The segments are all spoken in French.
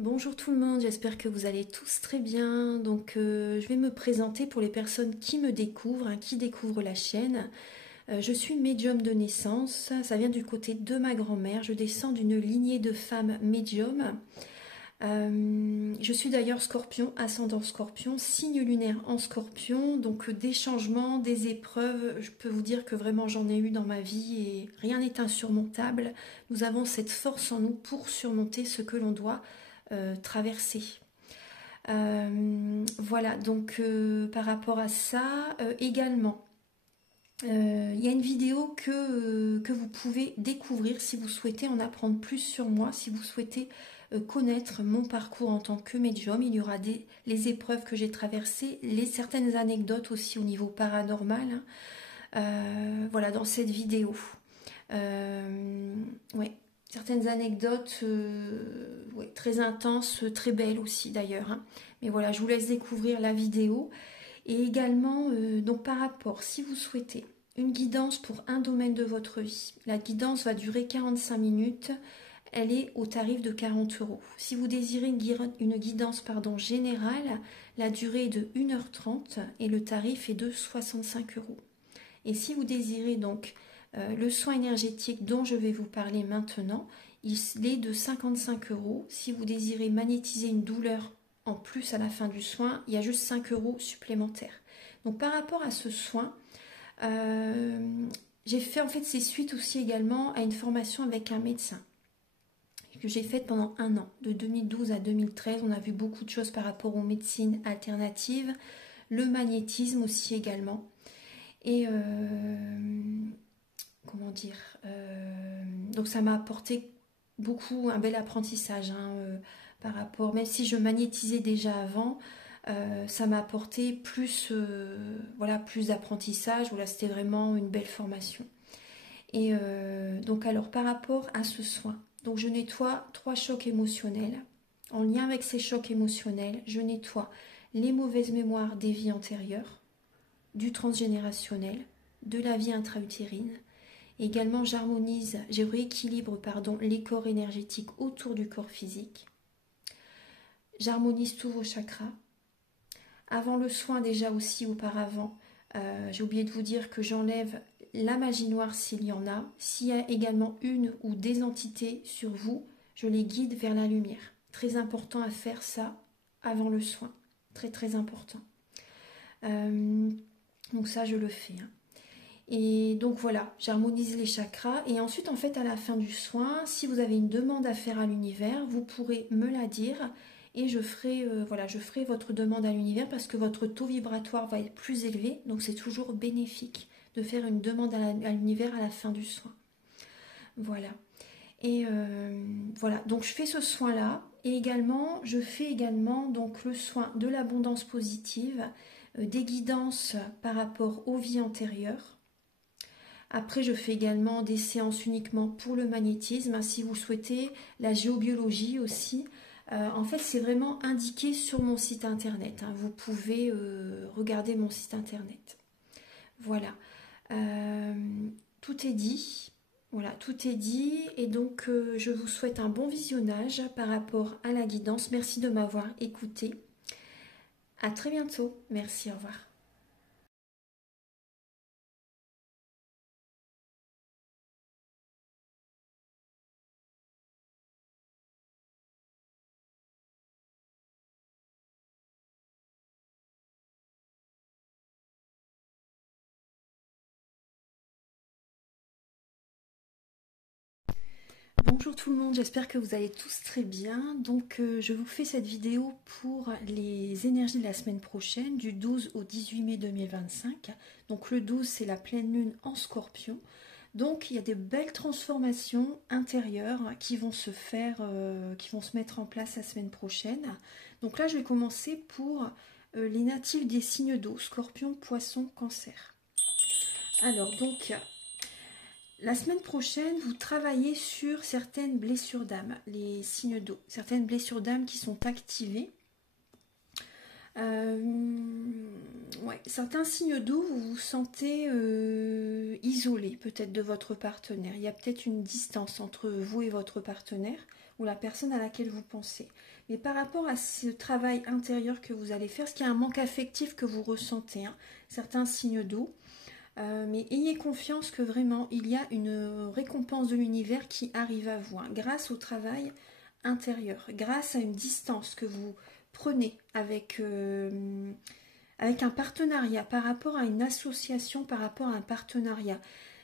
Bonjour tout le monde, j'espère que vous allez tous très bien. Je vais me présenter pour les personnes qui me découvrent, qui découvrent la chaîne. Je suis médium de naissance, ça vient du côté de ma grand-mère. Je descends d'une lignée de femmes médiums. Je suis d'ailleurs scorpion, ascendant scorpion, signe lunaire en scorpion. Donc des changements, des épreuves, je peux vous dire que vraiment j'en ai eu dans ma vie et rien n'est insurmontable. Nous avons cette force en nous pour surmonter ce que l'on doit traverser. Voilà, par rapport à ça, également, il y a une vidéo que vous pouvez découvrir si vous souhaitez en apprendre plus sur moi, si vous souhaitez connaître mon parcours en tant que médium. Il y aura les épreuves que j'ai traversées, certaines anecdotes aussi au niveau paranormal, hein. Voilà, dans cette vidéo. Ouais, certaines anecdotes ouais, très intenses, très belles aussi d'ailleurs, hein. Mais voilà, je vous laisse découvrir la vidéo. Et également, donc par rapport, si vous souhaitez une guidance pour un domaine de votre vie, la guidance va durer 45 minutes. Elle est au tarif de 40 euros. Si vous désirez une guidance générale, la durée est de 1h30 et le tarif est de 65 euros. Et si vous désirez donc le soin énergétique dont je vais vous parler maintenant, il est de 55 euros. Si vous désirez magnétiser une douleur en plus à la fin du soin, il y a juste 5 euros supplémentaires. Donc par rapport à ce soin, j'ai fait en fait c'est suite aussi également à une formation avec un médecin que j'ai faite pendant un an, de 2012 à 2013. On a vu beaucoup de choses par rapport aux médecines alternatives, le magnétisme aussi également. Et comment dire, donc ça m'a apporté beaucoup, un bel apprentissage, hein, par rapport, même si je magnétisais déjà avant, ça m'a apporté plus, voilà, plus d'apprentissage. Voilà, c'était vraiment une belle formation. Et donc alors par rapport à ce soin, donc je nettoie 3 chocs émotionnels. En lien avec ces chocs émotionnels, je nettoie les mauvaises mémoires des vies antérieures, du transgénérationnel, de la vie intra-utérine. Également, je rééquilibre les corps énergétiques autour du corps physique. J'harmonise tous vos chakras. Avant le soin, déjà aussi auparavant, j'ai oublié de vous dire que j'enlève la magie noire s'il y en a. S'il y a également une ou des entités sur vous, je les guide vers la lumière. Très important à faire ça avant le soin. Très très important. Donc ça, je le fais, hein. Et donc voilà, j'harmonise les chakras. Et ensuite, en fait, à la fin du soin, si vous avez une demande à faire à l'univers, vous pourrez me la dire. Et je ferai, voilà, je ferai votre demande à l'univers parce que votre taux vibratoire va être plus élevé. Donc c'est toujours bénéfique de faire une demande à l'univers à la fin du soin. Voilà. Et voilà, donc je fais ce soin-là. Et également, je fais également donc le soin de l'abondance positive, des guidances par rapport aux vies antérieures. Après, je fais également des séances uniquement pour le magnétisme, si vous souhaitez, la géobiologie aussi. En fait, c'est vraiment indiqué sur mon site internet, hein. Vous pouvez regarder mon site internet. Voilà. Euh, Tout est dit. Voilà, tout est dit. Et donc, je vous souhaite un bon visionnage par rapport à la guidance. Merci de m'avoir écouté. À très bientôt. Merci, au revoir. Bonjour tout le monde, j'espère que vous allez tous très bien. Je vous fais cette vidéo pour les énergies de la semaine prochaine, du 12 au 18 mai 2025. Donc le 12, c'est la pleine lune en Scorpion. Donc il y a des belles transformations intérieures qui vont se faire, qui vont se mettre en place la semaine prochaine. Donc là, je vais commencer pour les natifs des signes d'eau, Scorpion, Poisson, Cancer. Alors donc, la semaine prochaine, vous travaillez sur certaines blessures d'âme, les signes d'eau, certaines blessures d'âme qui sont activées. Ouais, certains signes d'eau, vous vous sentez isolé peut-être de votre partenaire. Il y a peut-être une distance entre vous et votre partenaire, ou la personne à laquelle vous pensez. Mais par rapport à ce travail intérieur que vous allez faire, ce qu'il y a un manque affectif que vous ressentez, hein, certains signes d'eau, mais ayez confiance que vraiment il y a une récompense de l'univers qui arrive à vous, hein, grâce au travail intérieur, grâce à une distance que vous prenez avec un partenariat, par rapport à une association, par rapport à un partenariat.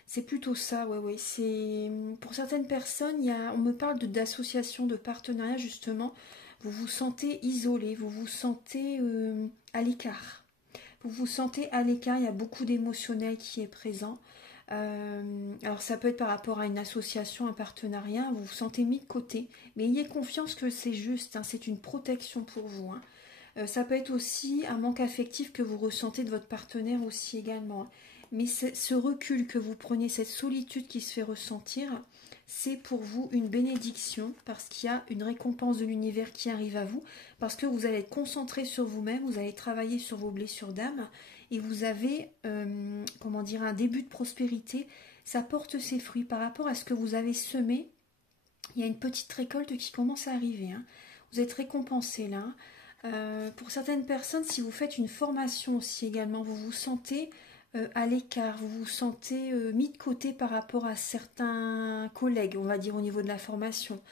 C'est plutôt ça, ouais. C'est pour certaines personnes, on me parle d'association, de partenariat justement. Vous vous sentez isolé, vous vous sentez à l'écart. Vous vous sentez à l'écart, il y a beaucoup d'émotionnel qui est présent. Alors ça peut être par rapport à une association, un partenariat, vous vous sentez mis de côté, mais ayez confiance que c'est juste, hein, c'est une protection pour vous. Hein. Ça peut être aussi un manque affectif que vous ressentez de votre partenaire aussi également. Hein. Mais ce recul que vous prenez, cette solitude qui se fait ressentir, c'est pour vous une bénédiction parce qu'il y a une récompense de l'univers qui arrive à vous, parce que vous allez être concentré sur vous-même, vous allez travailler sur vos blessures d'âme et vous avez, comment dire, un début de prospérité. Ça porte ses fruits par rapport à ce que vous avez semé. Il y a une petite récolte qui commence à arriver. Hein. Vous êtes récompensé là. Pour certaines personnes, si vous faites une formation aussi également, vous vous sentez à l'écart, vous vous sentez mis de côté par rapport à certains collègues, on va dire au niveau de la formation,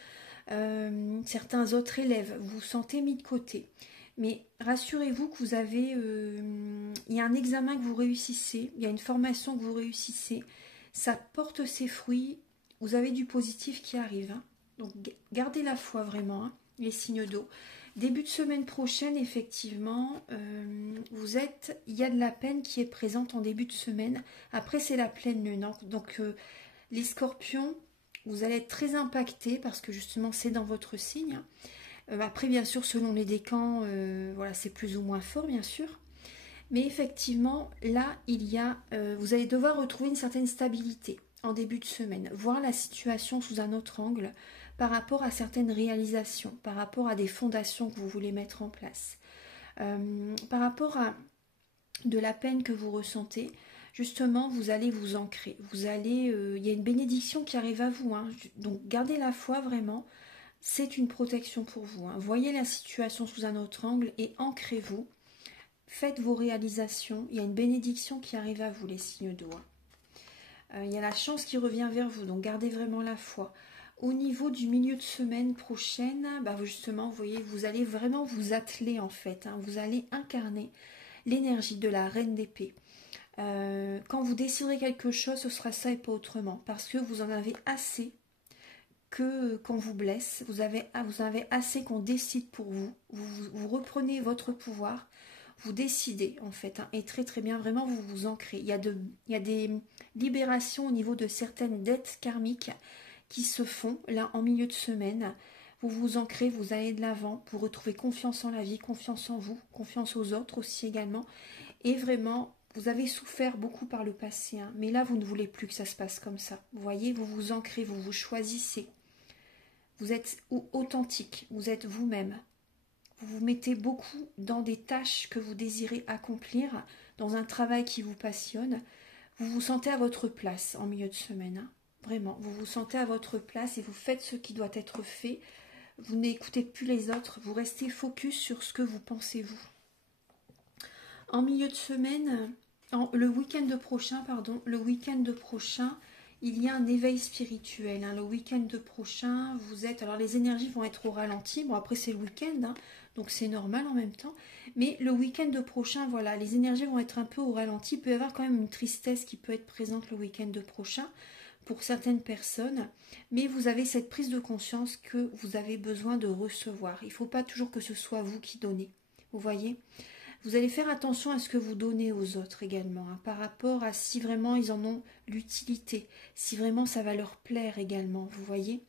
certains autres élèves, vous vous sentez mis de côté. Mais rassurez-vous que vous avez, il y a un examen que vous réussissez, il y a une formation que vous réussissez, ça porte ses fruits, vous avez du positif qui arrive. Hein. Donc gardez la foi vraiment, hein, les signes d'eau. Début de semaine prochaine, effectivement, il y a de la peine qui est présente en début de semaine. Après, c'est la pleine lune. Hein. Donc, les scorpions, vous allez être très impactés parce que justement, c'est dans votre signe. Après, bien sûr, selon les décans, voilà, c'est plus ou moins fort, bien sûr. Mais effectivement, là, vous allez devoir retrouver une certaine stabilité en début de semaine. Voir la situation sous un autre angle, par rapport à certaines réalisations, par rapport à des fondations que vous voulez mettre en place, par rapport à de la peine que vous ressentez, justement, vous allez vous ancrer. Il y a une bénédiction qui arrive à vous. Hein, donc, gardez la foi vraiment. C'est une protection pour vous. Hein. Voyez la situation sous un autre angle et ancrez-vous. Faites vos réalisations. Il y a une bénédiction qui arrive à vous, les signes d'eau. Hein. Il y a la chance qui revient vers vous. Donc, gardez vraiment la foi. Au niveau du milieu de semaine prochaine, justement, vous voyez, vous allez vraiment vous atteler en fait. Hein, vous allez incarner l'énergie de la reine d'épée. Quand vous déciderez quelque chose, ce sera ça et pas autrement. Parce que vous en avez assez qu'on vous blesse. Vous avez assez qu'on décide pour vous. Vous reprenez votre pouvoir. Vous décidez en fait. Hein, et très très bien, vraiment, vous vous ancrez. Il y a des libérations au niveau de certaines dettes karmiques qui se font là en milieu de semaine. Vous vous ancrez, vous allez de l'avant pour retrouver confiance en la vie, confiance en vous, confiance aux autres aussi également. Et vraiment, vous avez souffert beaucoup par le passé, hein, mais là, vous ne voulez plus que ça se passe comme ça. Vous voyez, vous vous ancrez, vous vous choisissez. Vous êtes authentique, vous êtes vous-même. Vous vous mettez beaucoup dans des tâches que vous désirez accomplir, dans un travail qui vous passionne. Vous vous sentez à votre place en milieu de semaine, hein. Vraiment, vous vous sentez à votre place et vous faites ce qui doit être fait. Vous n'écoutez plus les autres, vous restez focus sur ce que vous pensez vous. En milieu de semaine, le week-end prochain, il y a un éveil spirituel. Hein. Le week-end prochain, alors les énergies vont être au ralenti. Bon, après c'est le week-end, hein, donc c'est normal en même temps. Mais le week-end prochain, voilà, les énergies vont être un peu au ralenti. Il peut y avoir quand même une tristesse qui peut être présente le week-end prochain pour certaines personnes, mais vous avez cette prise de conscience que vous avez besoin de recevoir. Il ne faut pas toujours que ce soit vous qui donnez. Vous voyez ? Vous allez faire attention à ce que vous donnez aux autres également, hein, par rapport à si vraiment ils en ont l'utilité, si vraiment ça va leur plaire également, vous voyez.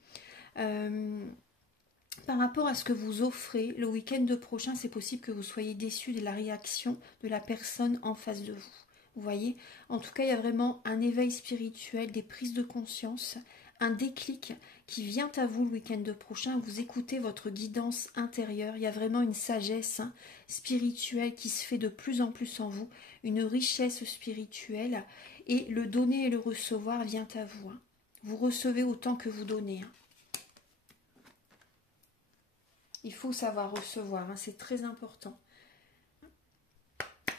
Par rapport à ce que vous offrez, le week-end prochain, c'est possible que vous soyez déçu de la réaction de la personne en face de vous. Vous voyez, en tout cas, il y a vraiment un éveil spirituel, des prises de conscience, un déclic qui vient à vous le week-end prochain. Vous écoutez votre guidance intérieure. Il y a vraiment une sagesse spirituelle qui se fait de plus en plus en vous, une richesse spirituelle. Et le donner et le recevoir vient à vous. Hein. Vous recevez autant que vous donnez. Hein. Il faut savoir recevoir, hein, c'est très important.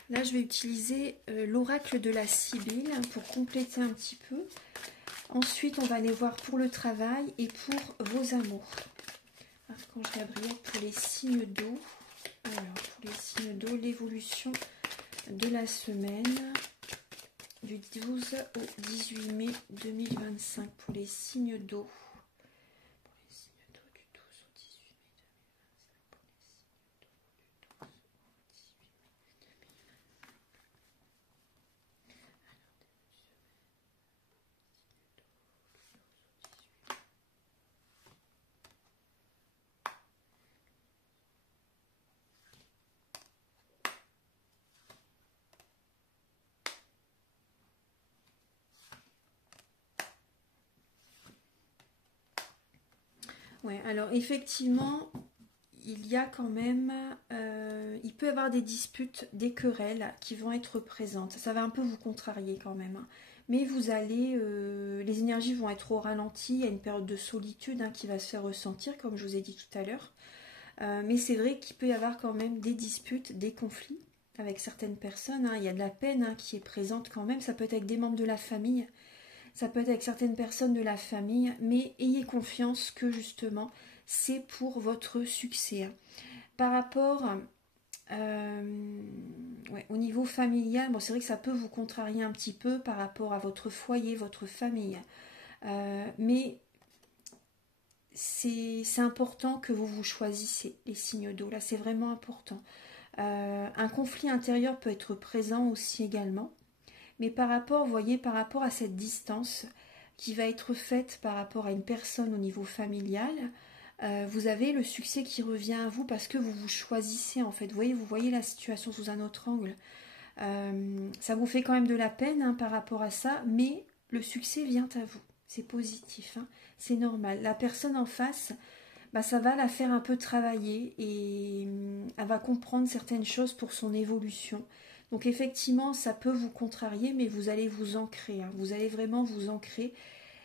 Là, je vais utiliser l'oracle de la Sibylle pour compléter un petit peu. Ensuite, on va aller voir pour le travail et pour vos amours. Archange Gabriel pour les signes d'eau. Alors, pour les signes d'eau, l'évolution de la semaine du 12 au 18 mai 2025 pour les signes d'eau. Ouais, alors effectivement, il y a quand même, il peut y avoir des disputes, des querelles qui vont être présentes. Ça va un peu vous contrarier quand même, hein. Mais vous allez, les énergies vont être au ralenti. Il y a une période de solitude, hein, qui va se faire ressentir, comme je vous ai dit tout à l'heure. Mais c'est vrai qu'il peut y avoir quand même des disputes, des conflits avec certaines personnes, hein. Il y a de la peine, hein, qui est présente quand même. Ça peut être avec des membres de la famille. Ça peut être avec certaines personnes de la famille, mais ayez confiance que justement, c'est pour votre succès. Par rapport au niveau familial, bon, c'est vrai que ça peut vous contrarier un petit peu par rapport à votre foyer, votre famille. Mais c'est important que vous vous choisissez les signes d'eau. Là, c'est vraiment important. Un conflit intérieur peut être présent aussi également. Mais par rapport, vous voyez, par rapport à cette distance qui va être faite par rapport à une personne au niveau familial, vous avez le succès qui revient à vous parce que vous vous choisissez en fait. Vous voyez la situation sous un autre angle. Ça vous fait quand même de la peine, hein, par rapport à ça, mais le succès vient à vous. C'est positif, hein, c'est normal. La personne en face, bah, ça va la faire un peu travailler et elle va comprendre certaines choses pour son évolution. Donc effectivement, ça peut vous contrarier, mais vous allez vous ancrer, hein. Vous allez vraiment vous ancrer.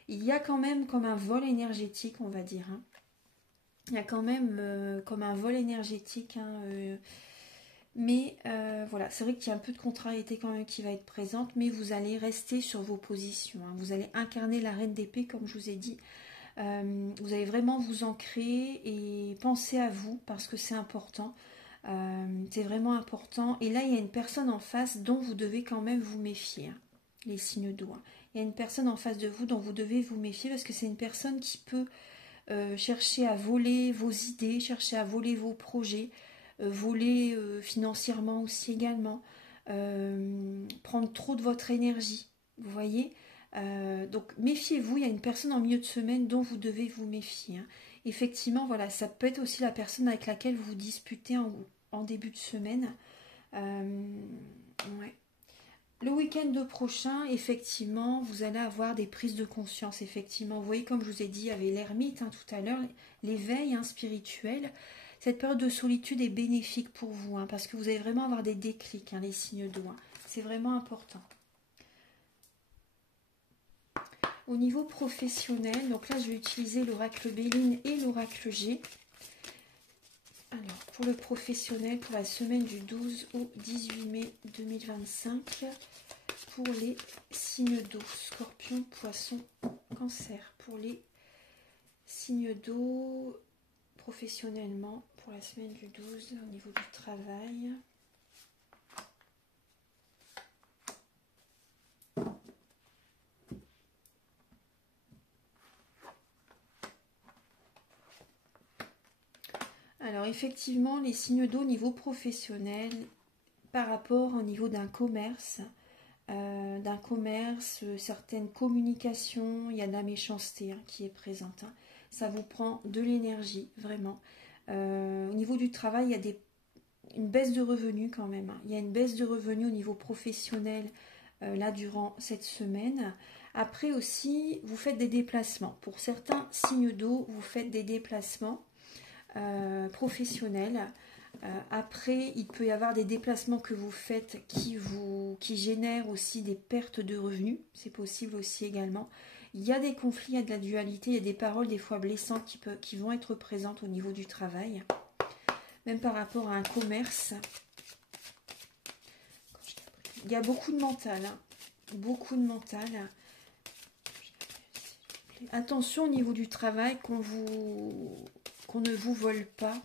Il y a quand même comme un vol énergétique, on va dire, hein. Il y a quand même comme un vol énergétique, hein, mais voilà, c'est vrai qu'il y a un peu de contrariété quand même qui va être présente, mais vous allez rester sur vos positions, hein. Vous allez incarner la reine d'épée, comme je vous ai dit. Vous allez vraiment vous ancrer et penser à vous parce que c'est important. C'est vraiment important. Et là, il y a une personne en face dont vous devez quand même vous méfier, hein, les signes d'eau, hein. Il y a une personne en face de vous dont vous devez vous méfier parce que c'est une personne qui peut chercher à voler vos idées, chercher à voler vos projets, voler financièrement aussi également, prendre trop de votre énergie. Vous voyez. Donc méfiez-vous, il y a une personne en milieu de semaine dont vous devez vous méfier, hein. Effectivement, voilà, ça peut être aussi la personne avec laquelle vous vous disputez en début de semaine. Ouais. Le week-end prochain, effectivement, vous allez avoir des prises de conscience, effectivement. Vous voyez, comme je vous ai dit, il y avait l'ermite, hein, tout à l'heure, l'éveil, hein, spirituel. Cette période de solitude est bénéfique pour vous, hein, parce que vous allez vraiment avoir des déclics, hein, les signes d'eau, hein. C'est vraiment important. Au niveau professionnel, donc là je vais utiliser l'oracle Béline et l'oracle G. Alors pour le professionnel, pour la semaine du 12 au 18 mai 2025, pour les signes d'eau, Scorpion, Poisson, Cancer. Pour les signes d'eau professionnellement, pour la semaine du 12 au niveau du travail. Alors effectivement, les signes d'eau au niveau professionnel, par rapport au niveau d'un commerce, certaines communications, il y a de la méchanceté, hein, qui est présente, hein. Ça vous prend de l'énergie, vraiment. Au niveau du travail, il y a une baisse de revenus quand même, hein. Il y a une baisse de revenus au niveau professionnel, là, durant cette semaine. Après aussi, vous faites des déplacements. Pour certains signes d'eau, vous faites des déplacements professionnels. Après, il peut y avoir des déplacements que vous faites qui génèrent aussi des pertes de revenus. C'est possible aussi également. Il y a des conflits, il y a de la dualité, il y a des paroles des fois blessantes qui vont être présentes au niveau du travail. même par rapport à un commerce. Il y a beaucoup de mental, hein. Beaucoup de mental. Attention au niveau du travail, qu'on ne vous vole pas.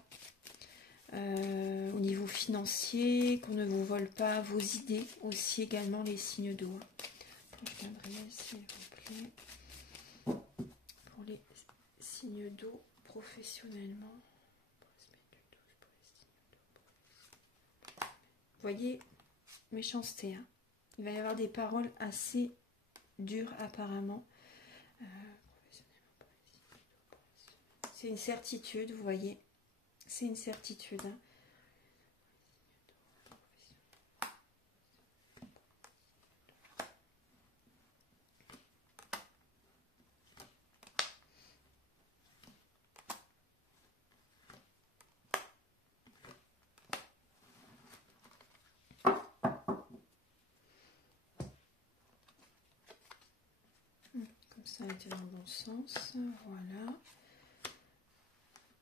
Au niveau financier, qu'on ne vous vole pas vos idées aussi également, les signes d'eau. Gabriel, s'il vous plaît, pour les signes d'eau professionnellement. Vous voyez, méchanceté, hein. Il va y avoir des paroles assez dures apparemment. C'est une certitude, vous voyez. C'est une certitude, hein. Comme ça, elle était dans le bon sens. Voilà.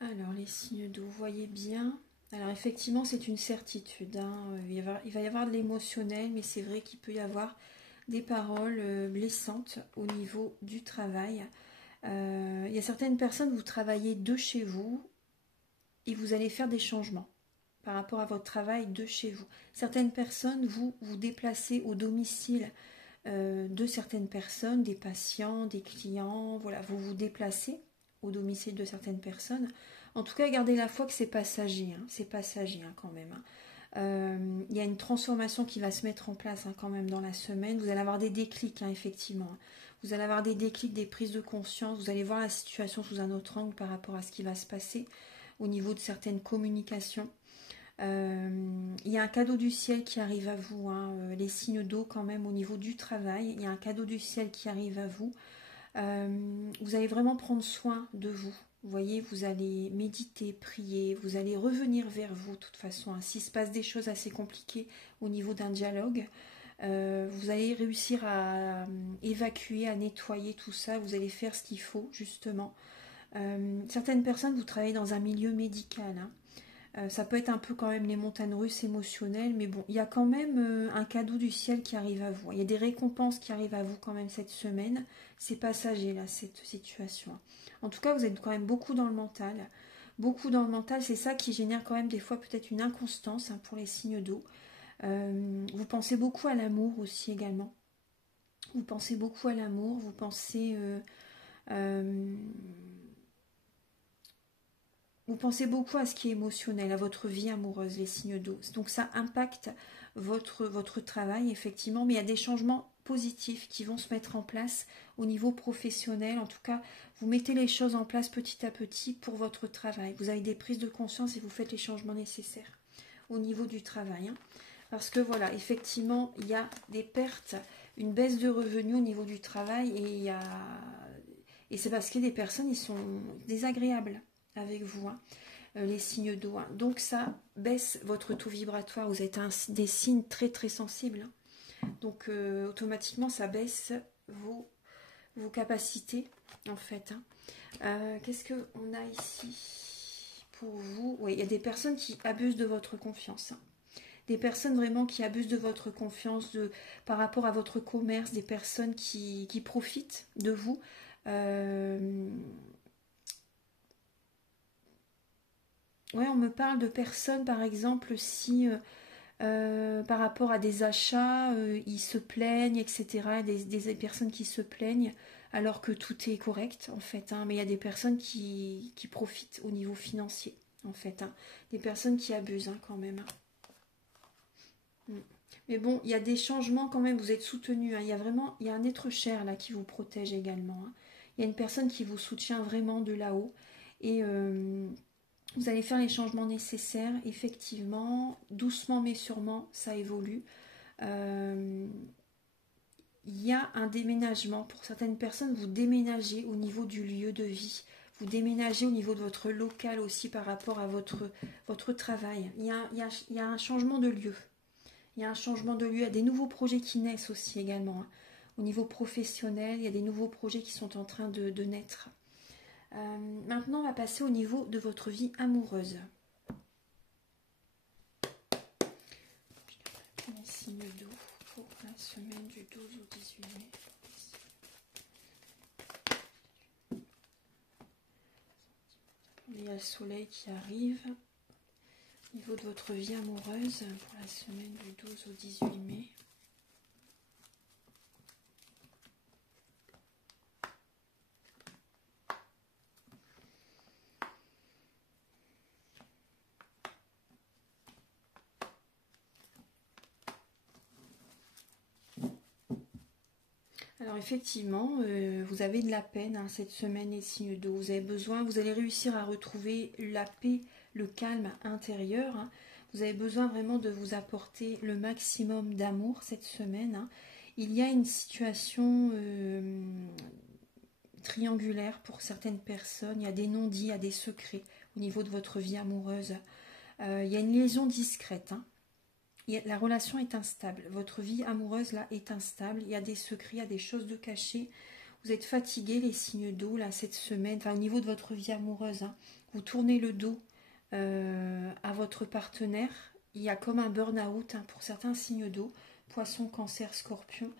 Alors, les signes d'eau, vous voyez bien. Alors, effectivement, c'est une certitude, hein. Il va y avoir de l'émotionnel, mais c'est vrai qu'il peut y avoir des paroles blessantes au niveau du travail. Il y a certaines personnes, vous travaillez de chez vous et vous allez faire des changements par rapport à votre travail de chez vous. Certaines personnes, vous déplacez au domicile de certaines personnes, des patients, des clients, voilà, vous vous déplacez au domicile de certaines personnes. En tout cas, gardez la foi que c'est passager, hein, c'est passager, hein, quand même, hein. Il y a une transformation qui va se mettre en place, hein, quand même dans la semaine. Vous allez avoir des déclics, hein, effectivement. Vous allez avoir des déclics, des prises de conscience. Vous allez voir la situation sous un autre angle par rapport à ce qui va se passer au niveau de certaines communications. Il y a un cadeau du ciel qui arrive à vous, hein, les signes d'eau quand même au niveau du travail. Il y a un cadeau du ciel qui arrive à vous. Vous allez vraiment prendre soin de vous. Vous voyez, vous allez méditer, prier, vous allez revenir vers vous de toute façon, hein. S'il se passe des choses assez compliquées au niveau d'un dialogue, vous allez réussir à évacuer, à nettoyer tout ça. Vous allez faire ce qu'il faut, justement. Certaines personnes, vous travaillez dans un milieu médical, hein. Ça peut être un peu quand même les montagnes russes émotionnelles, mais bon, il y a quand même un cadeau du ciel qui arrive à vous. Il y a des récompenses qui arrivent à vous quand même cette semaine. C'est passager, là, cette situation. En tout cas, vous êtes quand même beaucoup dans le mental. Beaucoup dans le mental, c'est ça qui génère quand même des fois peut-être une inconstance, hein, pour les signes d'eau. Vous pensez beaucoup à l'amour aussi également. Vous pensez beaucoup à l'amour, vous pensez... Vous pensez beaucoup à ce qui est émotionnel, à votre vie amoureuse, les signes d'eau. Donc ça impacte votre travail, effectivement, mais il y a des changements positifs qui vont se mettre en place au niveau professionnel. En tout cas, vous mettez les choses en place petit à petit pour votre travail. Vous avez des prises de conscience et vous faites les changements nécessaires au niveau du travail, hein. Parce que voilà, effectivement, il y a des pertes, une baisse de revenus au niveau du travail et c'est parce qu'il y a des personnes, ils sont désagréables avec vous, hein, les signes d'eau, hein. Donc ça baisse votre taux vibratoire. Vous êtes des signes très très sensibles, hein. Donc automatiquement ça baisse vos capacités en fait, hein. Qu'est-ce qu'on a ici pour vous? Oui, il y a des personnes qui abusent de votre confiance, hein. Des personnes vraiment qui abusent de votre confiance par rapport à votre commerce, des personnes qui profitent de vous. Ouais, on me parle de personnes, par exemple, si par rapport à des achats, ils se plaignent, etc. Des personnes qui se plaignent alors que tout est correct, en fait, hein. Mais il y a des personnes qui profitent au niveau financier, en fait, hein. Des personnes qui abusent, hein, quand même, hein. Mais bon, il y a des changements quand même, vous êtes soutenu, hein. Il y a un être cher là qui vous protège également, hein. Il y a une personne qui vous soutient vraiment de là-haut. Et vous allez faire les changements nécessaires, effectivement, doucement mais sûrement, ça évolue. Il y a un déménagement. Pour certaines personnes, vous déménagez au niveau du lieu de vie. Vous déménagez au niveau de votre local aussi par rapport à votre travail. Il y a un changement de lieu. Il y a un changement de lieu. Il y a des nouveaux projets qui naissent aussi également, hein. Au niveau professionnel, il y a des nouveaux projets qui sont en train de naître. Maintenant, on va passer au niveau de votre vie amoureuse. Les signes d'eau pour la semaine du 12 au 18 mai. Il y a le soleil qui arrive au niveau de votre vie amoureuse pour la semaine du 12 au 18 mai. Alors effectivement, vous avez de la peine hein, cette semaine les signes d'eau. Vous avez besoin, vous allez réussir à retrouver la paix, le calme intérieur. Hein. Vous avez besoin vraiment de vous apporter le maximum d'amour cette semaine. Hein. Il y a une situation triangulaire pour certaines personnes. Il y a des non-dits, il y a des secrets au niveau de votre vie amoureuse. Il y a une liaison discrète. Hein. La relation est instable, votre vie amoureuse là est instable, il y a des secrets, il y a des choses de cachées, vous êtes fatigué les signes d'eau là cette semaine, enfin au niveau de votre vie amoureuse, hein, vous tournez le dos à votre partenaire, il y a comme un burn-out hein, pour certains signes d'eau, poisson, cancer, scorpion,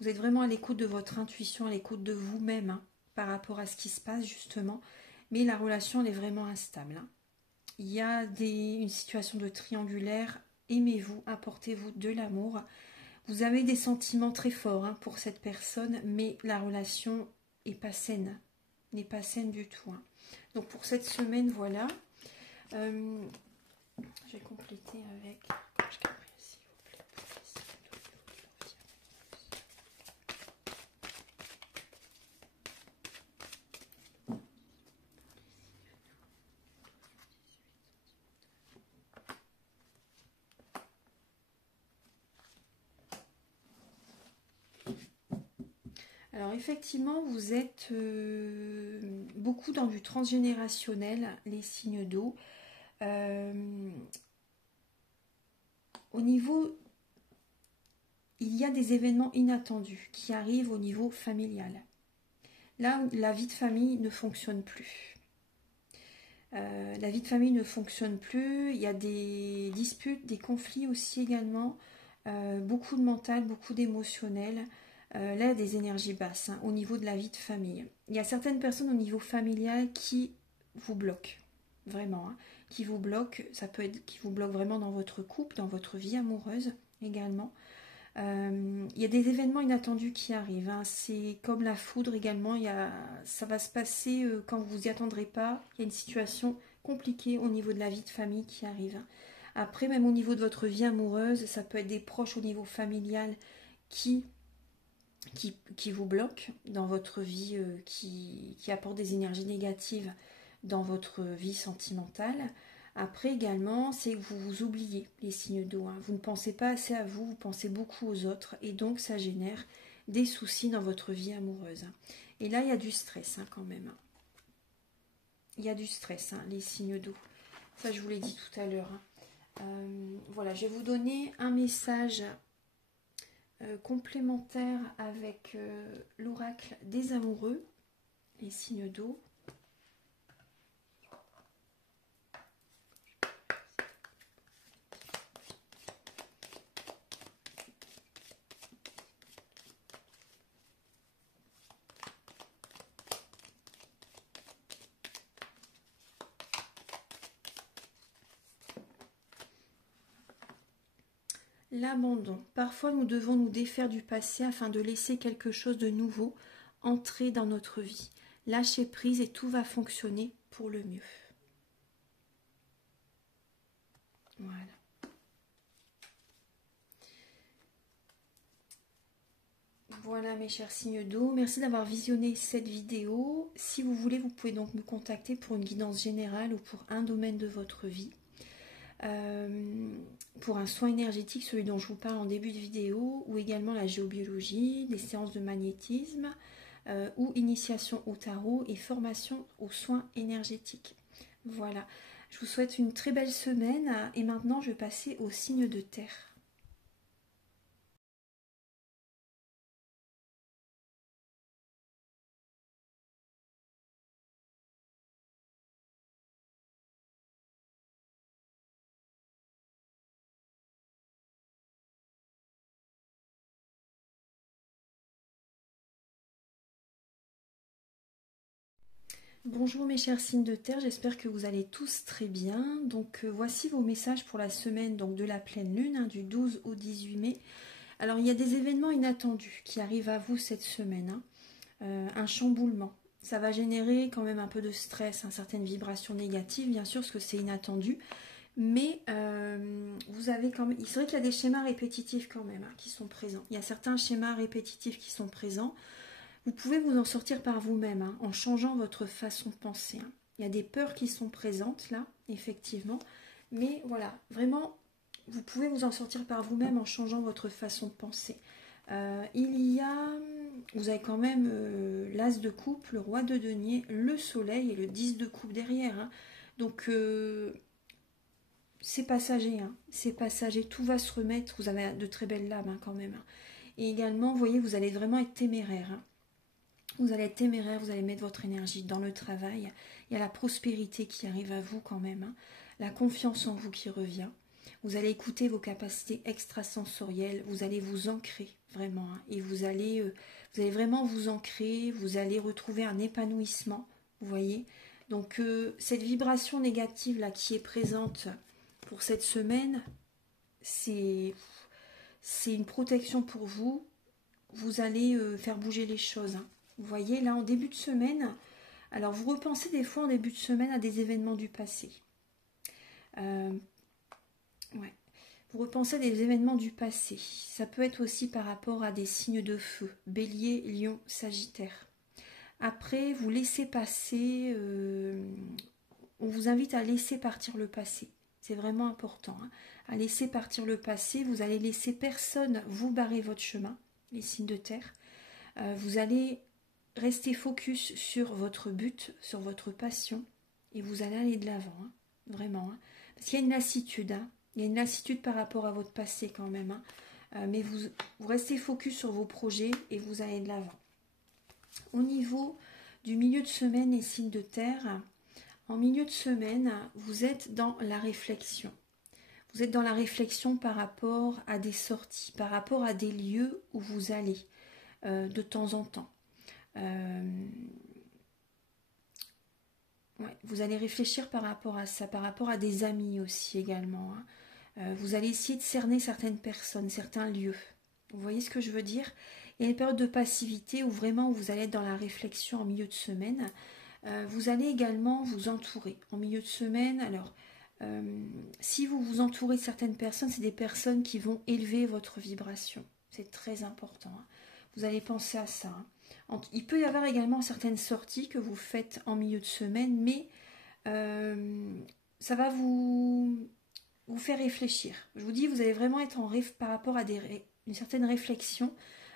vous êtes vraiment à l'écoute de votre intuition, à l'écoute de vous-même hein, par rapport à ce qui se passe justement, mais la relation elle est vraiment instable. Hein. Il y a une situation de triangulaire. Aimez-vous, apportez-vous de l'amour. Vous avez des sentiments très forts hein, pour cette personne, mais la relation n'est pas saine. N'est pas saine du tout. Hein. Donc pour cette semaine, voilà. Je vais compléter avec... Alors effectivement, vous êtes beaucoup dans du transgénérationnel, les signes d'eau. Au niveau, il y a des événements inattendus qui arrivent au niveau familial. Là, la vie de famille ne fonctionne plus. La vie de famille ne fonctionne plus. Il y a des disputes, des conflits aussi également. Beaucoup de mental, beaucoup d'émotionnel. Là, il y a des énergies basses hein, au niveau de la vie de famille. Il y a certaines personnes au niveau familial qui vous bloquent. Vraiment. Hein, qui vous bloquent. Ça peut être qui vous bloquent vraiment dans votre couple, dans votre vie amoureuse également. Il y a des événements inattendus qui arrivent. Hein. C'est comme la foudre également. Ça va se passer quand vous vous y attendrez pas. Il y a une situation compliquée au niveau de la vie de famille qui arrive. Hein. Après, même au niveau de votre vie amoureuse, ça peut être des proches au niveau familial qui vous bloquent dans votre vie, qui apportent des énergies négatives dans votre vie sentimentale. Après également, c'est que vous vous oubliez les signes d'eau. Hein. Vous ne pensez pas assez à vous, vous pensez beaucoup aux autres et donc ça génère des soucis dans votre vie amoureuse. Et là, il y a du stress hein, quand même. Il y a du stress, hein, les signes d'eau. Ça, je vous l'ai dit tout à l'heure. Hein. Voilà, je vais vous donner un message complémentaire avec l'oracle des amoureux, les signes d'eau. L'abandon. Parfois, nous devons nous défaire du passé afin de laisser quelque chose de nouveau entrer dans notre vie. Lâchez prise et tout va fonctionner pour le mieux. Voilà. Voilà mes chers signes d'eau, merci d'avoir visionné cette vidéo. Si vous voulez, vous pouvez donc me contacter pour une guidance générale ou pour un domaine de votre vie. Pour un soin énergétique, celui dont je vous parle en début de vidéo, ou également la géobiologie, des séances de magnétisme, ou initiation au tarot et formation aux soins énergétiques. Voilà, je vous souhaite une très belle semaine et maintenant je vais passer au signe de terre. Bonjour mes chers signes de terre, j'espère que vous allez tous très bien. Donc voici vos messages pour la semaine donc, de la pleine lune, hein, du 12 au 18 mai. Alors il y a des événements inattendus qui arrivent à vous cette semaine, hein. Un chamboulement. Ça va générer quand même un peu de stress, hein, certaines vibrations négatives, bien sûr, parce que c'est inattendu. Mais vous avez quand même... C'est vrai qu'il y a des schémas répétitifs quand même, hein, qui sont présents. Il y a certains schémas répétitifs qui sont présents. Vous pouvez vous en sortir par vous-même, hein, en changeant votre façon de penser, hein. Il y a des peurs qui sont présentes là, effectivement. Mais voilà, vraiment, vous pouvez vous en sortir par vous-même en changeant votre façon de penser. Vous avez quand même l'as de coupe, le roi de denier, le soleil et le 10 de coupe derrière, hein. Donc, c'est passager, hein, c'est passager, tout va se remettre. Vous avez de très belles lames, hein, quand même, hein. Et également, vous voyez, vous allez vraiment être téméraire, hein. Vous allez être téméraire, vous allez mettre votre énergie dans le travail. Il y a la prospérité qui arrive à vous quand même, hein. La confiance en vous qui revient. Vous allez écouter vos capacités extrasensorielles. Vous allez vous ancrer vraiment, hein. Et vous allez vraiment vous ancrer. Vous allez retrouver un épanouissement. Vous voyez. Donc cette vibration négative là qui est présente pour cette semaine, c'est une protection pour vous. Vous allez faire bouger les choses, hein. Vous voyez, là, en début de semaine, alors vous repensez des fois en début de semaine à des événements du passé. Ouais. Vous repensez à des événements du passé. Ça peut être aussi par rapport à des signes de feu. Bélier, Lion, Sagittaire. Après, vous laissez passer... on vous invite à laisser partir le passé. C'est vraiment important, hein. À laisser partir le passé. Vous allez laisser personne vous barrer votre chemin, les signes de terre. Vous allez rester focus sur votre but, sur votre passion, et vous allez aller de l'avant, hein, vraiment, hein. Parce qu'il y a une lassitude, hein. Il y a une lassitude par rapport à votre passé quand même, hein. Mais vous restez focus sur vos projets et vous allez de l'avant. Au niveau du milieu de semaine et signes de terre, en milieu de semaine, vous êtes dans la réflexion. Vous êtes dans la réflexion par rapport à des sorties, par rapport à des lieux où vous allez de temps en temps. Ouais, vous allez réfléchir par rapport à ça, par rapport à des amis aussi également, hein. Vous allez essayer de cerner certaines personnes, certains lieux. Vous voyez ce que je veux dire? Il y a une période de passivité où vraiment vous allez être dans la réflexion en milieu de semaine. Vous allez également vous entourer en milieu de semaine. Alors, si vous vous entourez de certaines personnes, c'est des personnes qui vont élever votre vibration. C'est très important, hein. Vous allez penser à ça, hein. Il peut y avoir également certaines sorties que vous faites en milieu de semaine, mais ça va vous faire réfléchir. Je vous dis, vous allez vraiment être par rapport à une certaine réflexion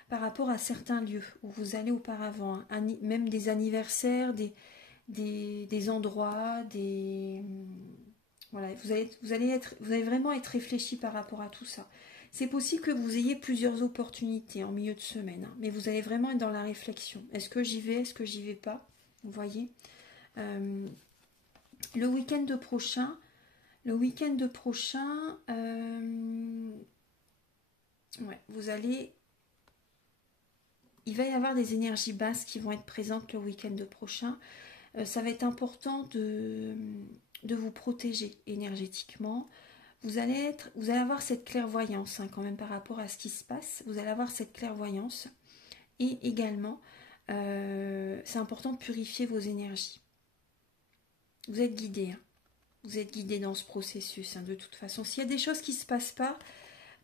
par rapport à certains lieux où vous allez auparavant, hein, même des anniversaires, des endroits, voilà, vous allez vraiment être réfléchi par rapport à tout ça. C'est possible que vous ayez plusieurs opportunités en milieu de semaine, hein, mais vous allez vraiment être dans la réflexion. Est-ce que j'y vais? Est-ce que j'y vais pas? Vous voyez, le week-end prochain, ouais, il va y avoir des énergies basses qui vont être présentes le week-end prochain. Ça va être important de vous protéger énergétiquement. Vous allez avoir cette clairvoyance, hein, quand même par rapport à ce qui se passe. Vous allez avoir cette clairvoyance. Et également, c'est important de purifier vos énergies. Vous êtes guidé, hein. Vous êtes guidé dans ce processus, hein, de toute façon. S'il y a des choses qui ne se passent pas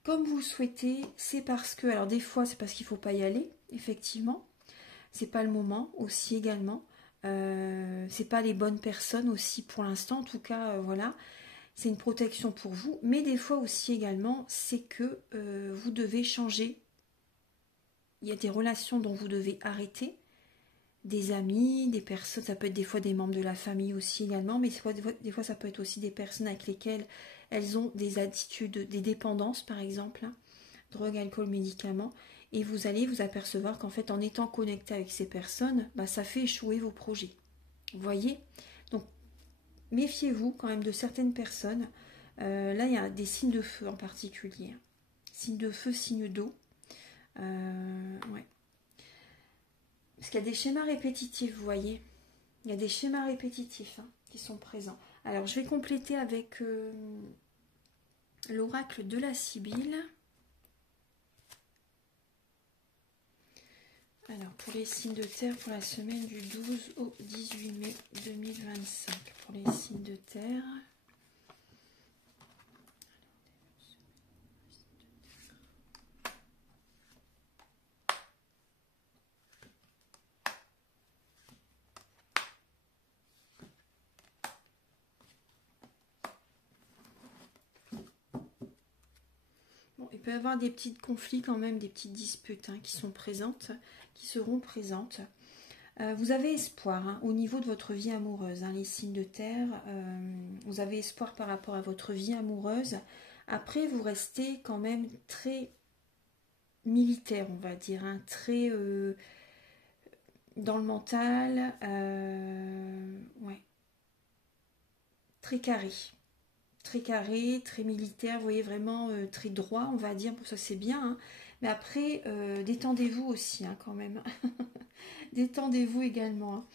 comme vous le souhaitez, c'est parce que... Alors des fois, c'est parce qu'il ne faut pas y aller, effectivement. C'est pas le moment aussi également. C'est pas les bonnes personnes aussi pour l'instant. En tout cas, voilà. C'est une protection pour vous, mais des fois aussi également, c'est que vous devez changer. Il y a des relations dont vous devez arrêter, des amis, des personnes, ça peut être des fois des membres de la famille aussi également, mais des fois ça peut être aussi des personnes avec lesquelles elles ont des attitudes, des dépendances par exemple, hein, drogue, alcool, médicaments, et vous allez vous apercevoir qu'en fait en étant connecté avec ces personnes, bah, ça fait échouer vos projets. Vous voyez? Donc méfiez-vous quand même de certaines personnes. Là, il y a des signes de feu en particulier. Signes de feu, signes d'eau. Ouais. Parce qu'il y a des schémas répétitifs, vous voyez. Il y a des schémas répétitifs qui sont présents. Alors, je vais compléter avec l'oracle de la Sibylle. Alors, pour les signes de terre, pour la semaine du 12 au 18 mai 2025. Pour les signes de terre. Bon, il peut y avoir des petits conflits quand même, des petites disputes qui sont présentes, qui seront présentes. Vous avez espoir au niveau de votre vie amoureuse, les signes de terre, vous avez espoir par rapport à votre vie amoureuse. Après, vous restez quand même très militaire, on va dire, très dans le mental, ouais, très carré. Très carré, très militaire, vous voyez, vraiment très droit, on va dire, pour ça c'est bien. Mais après, détendez-vous aussi quand même. Détendez-vous également.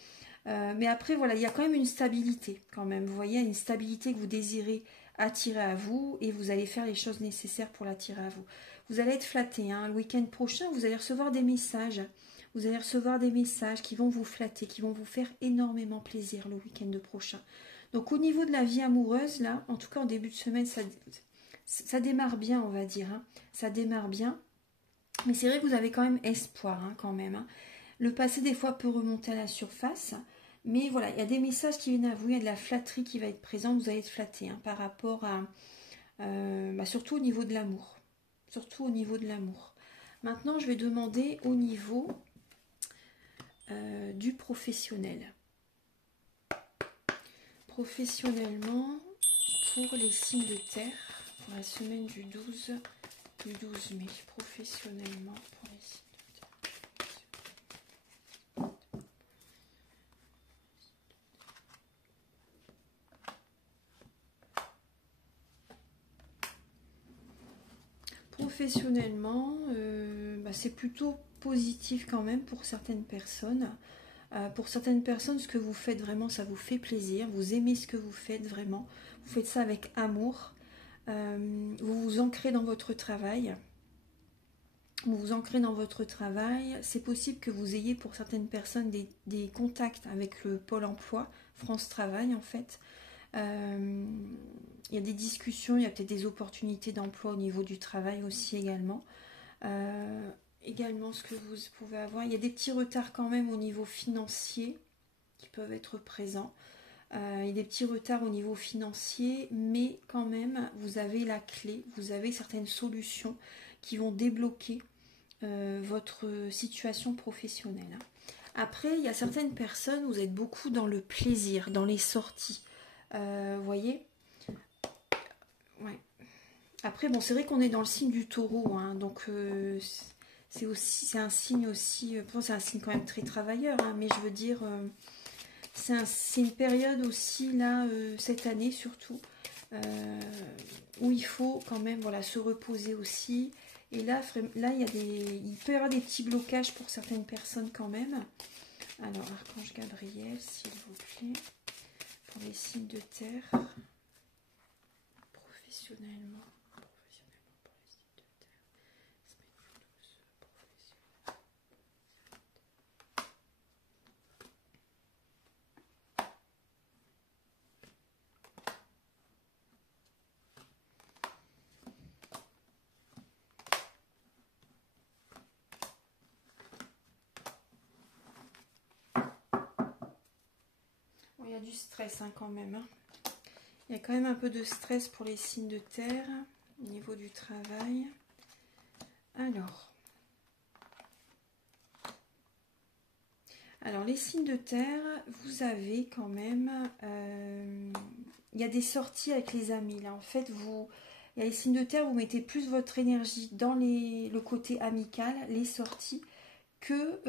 Mais après, voilà, il y a quand même une stabilité, quand même. Vous voyez, une stabilité que vous désirez attirer à vous et vous allez faire les choses nécessaires pour l'attirer à vous. Vous allez être flatté. Le week-end prochain, vous allez recevoir des messages. Vous allez recevoir des messages qui vont vous flatter, qui vont vous faire énormément plaisir le week-end prochain. Donc au niveau de la vie amoureuse, là, en tout cas en début de semaine, ça démarre bien, on va dire. Ça démarre bien. Mais c'est vrai que vous avez quand même espoir, quand même. Le passé, des fois, peut remonter à la surface. Mais voilà, il y a des messages qui viennent à vous, il y a de la flatterie qui va être présente, vous allez être flatté par rapport à... surtout au niveau de l'amour. Surtout au niveau de l'amour. Maintenant, je vais demander au niveau du professionnel. Professionnellement, pour les signes de terre, pour la semaine du 12 mai, professionnellement, pour les signes de terre. Professionnellement, c'est plutôt positif quand même pour certaines personnes. Pour certaines personnes, ce que vous faites vraiment, ça vous fait plaisir. Vous aimez ce que vous faites vraiment. Vous faites ça avec amour. Vous vous ancrez dans votre travail. Vous vous ancrez dans votre travail. C'est possible que vous ayez pour certaines personnes des contacts avec le Pôle emploi, France Travail en fait. Il y a des discussions, il y a peut-être des opportunités d'emploi au niveau du travail aussi également. Également ce que vous pouvez avoir, il y a des petits retards quand même au niveau financier qui peuvent être présents. Il y a des petits retards au niveau financier, mais quand même vous avez la clé, vous avez certaines solutions qui vont débloquer votre situation professionnelle. Après, il y a certaines personnes, vous êtes beaucoup dans le plaisir, dans les sorties. Vous voyez ? Ouais. Après, bon, c'est vrai qu'on est dans le signe du taureau, donc c'est un signe aussi, c'est un signe quand même très travailleur, mais je veux dire, c'est une période aussi, là, cette année surtout, où il faut quand même se reposer aussi. Et là, il peut y avoir des petits blocages pour certaines personnes quand même. Alors, Archange Gabriel, s'il vous plaît, pour les signes de terre, professionnellement. Il y a du stress quand même. Il y a quand même un peu de stress pour les signes de terre au niveau du travail. Alors les signes de terre, vous avez quand même... il y a des sorties avec les amis. Là, en fait, il y a les signes de terre, vous mettez plus votre énergie dans le côté amical, les sorties, que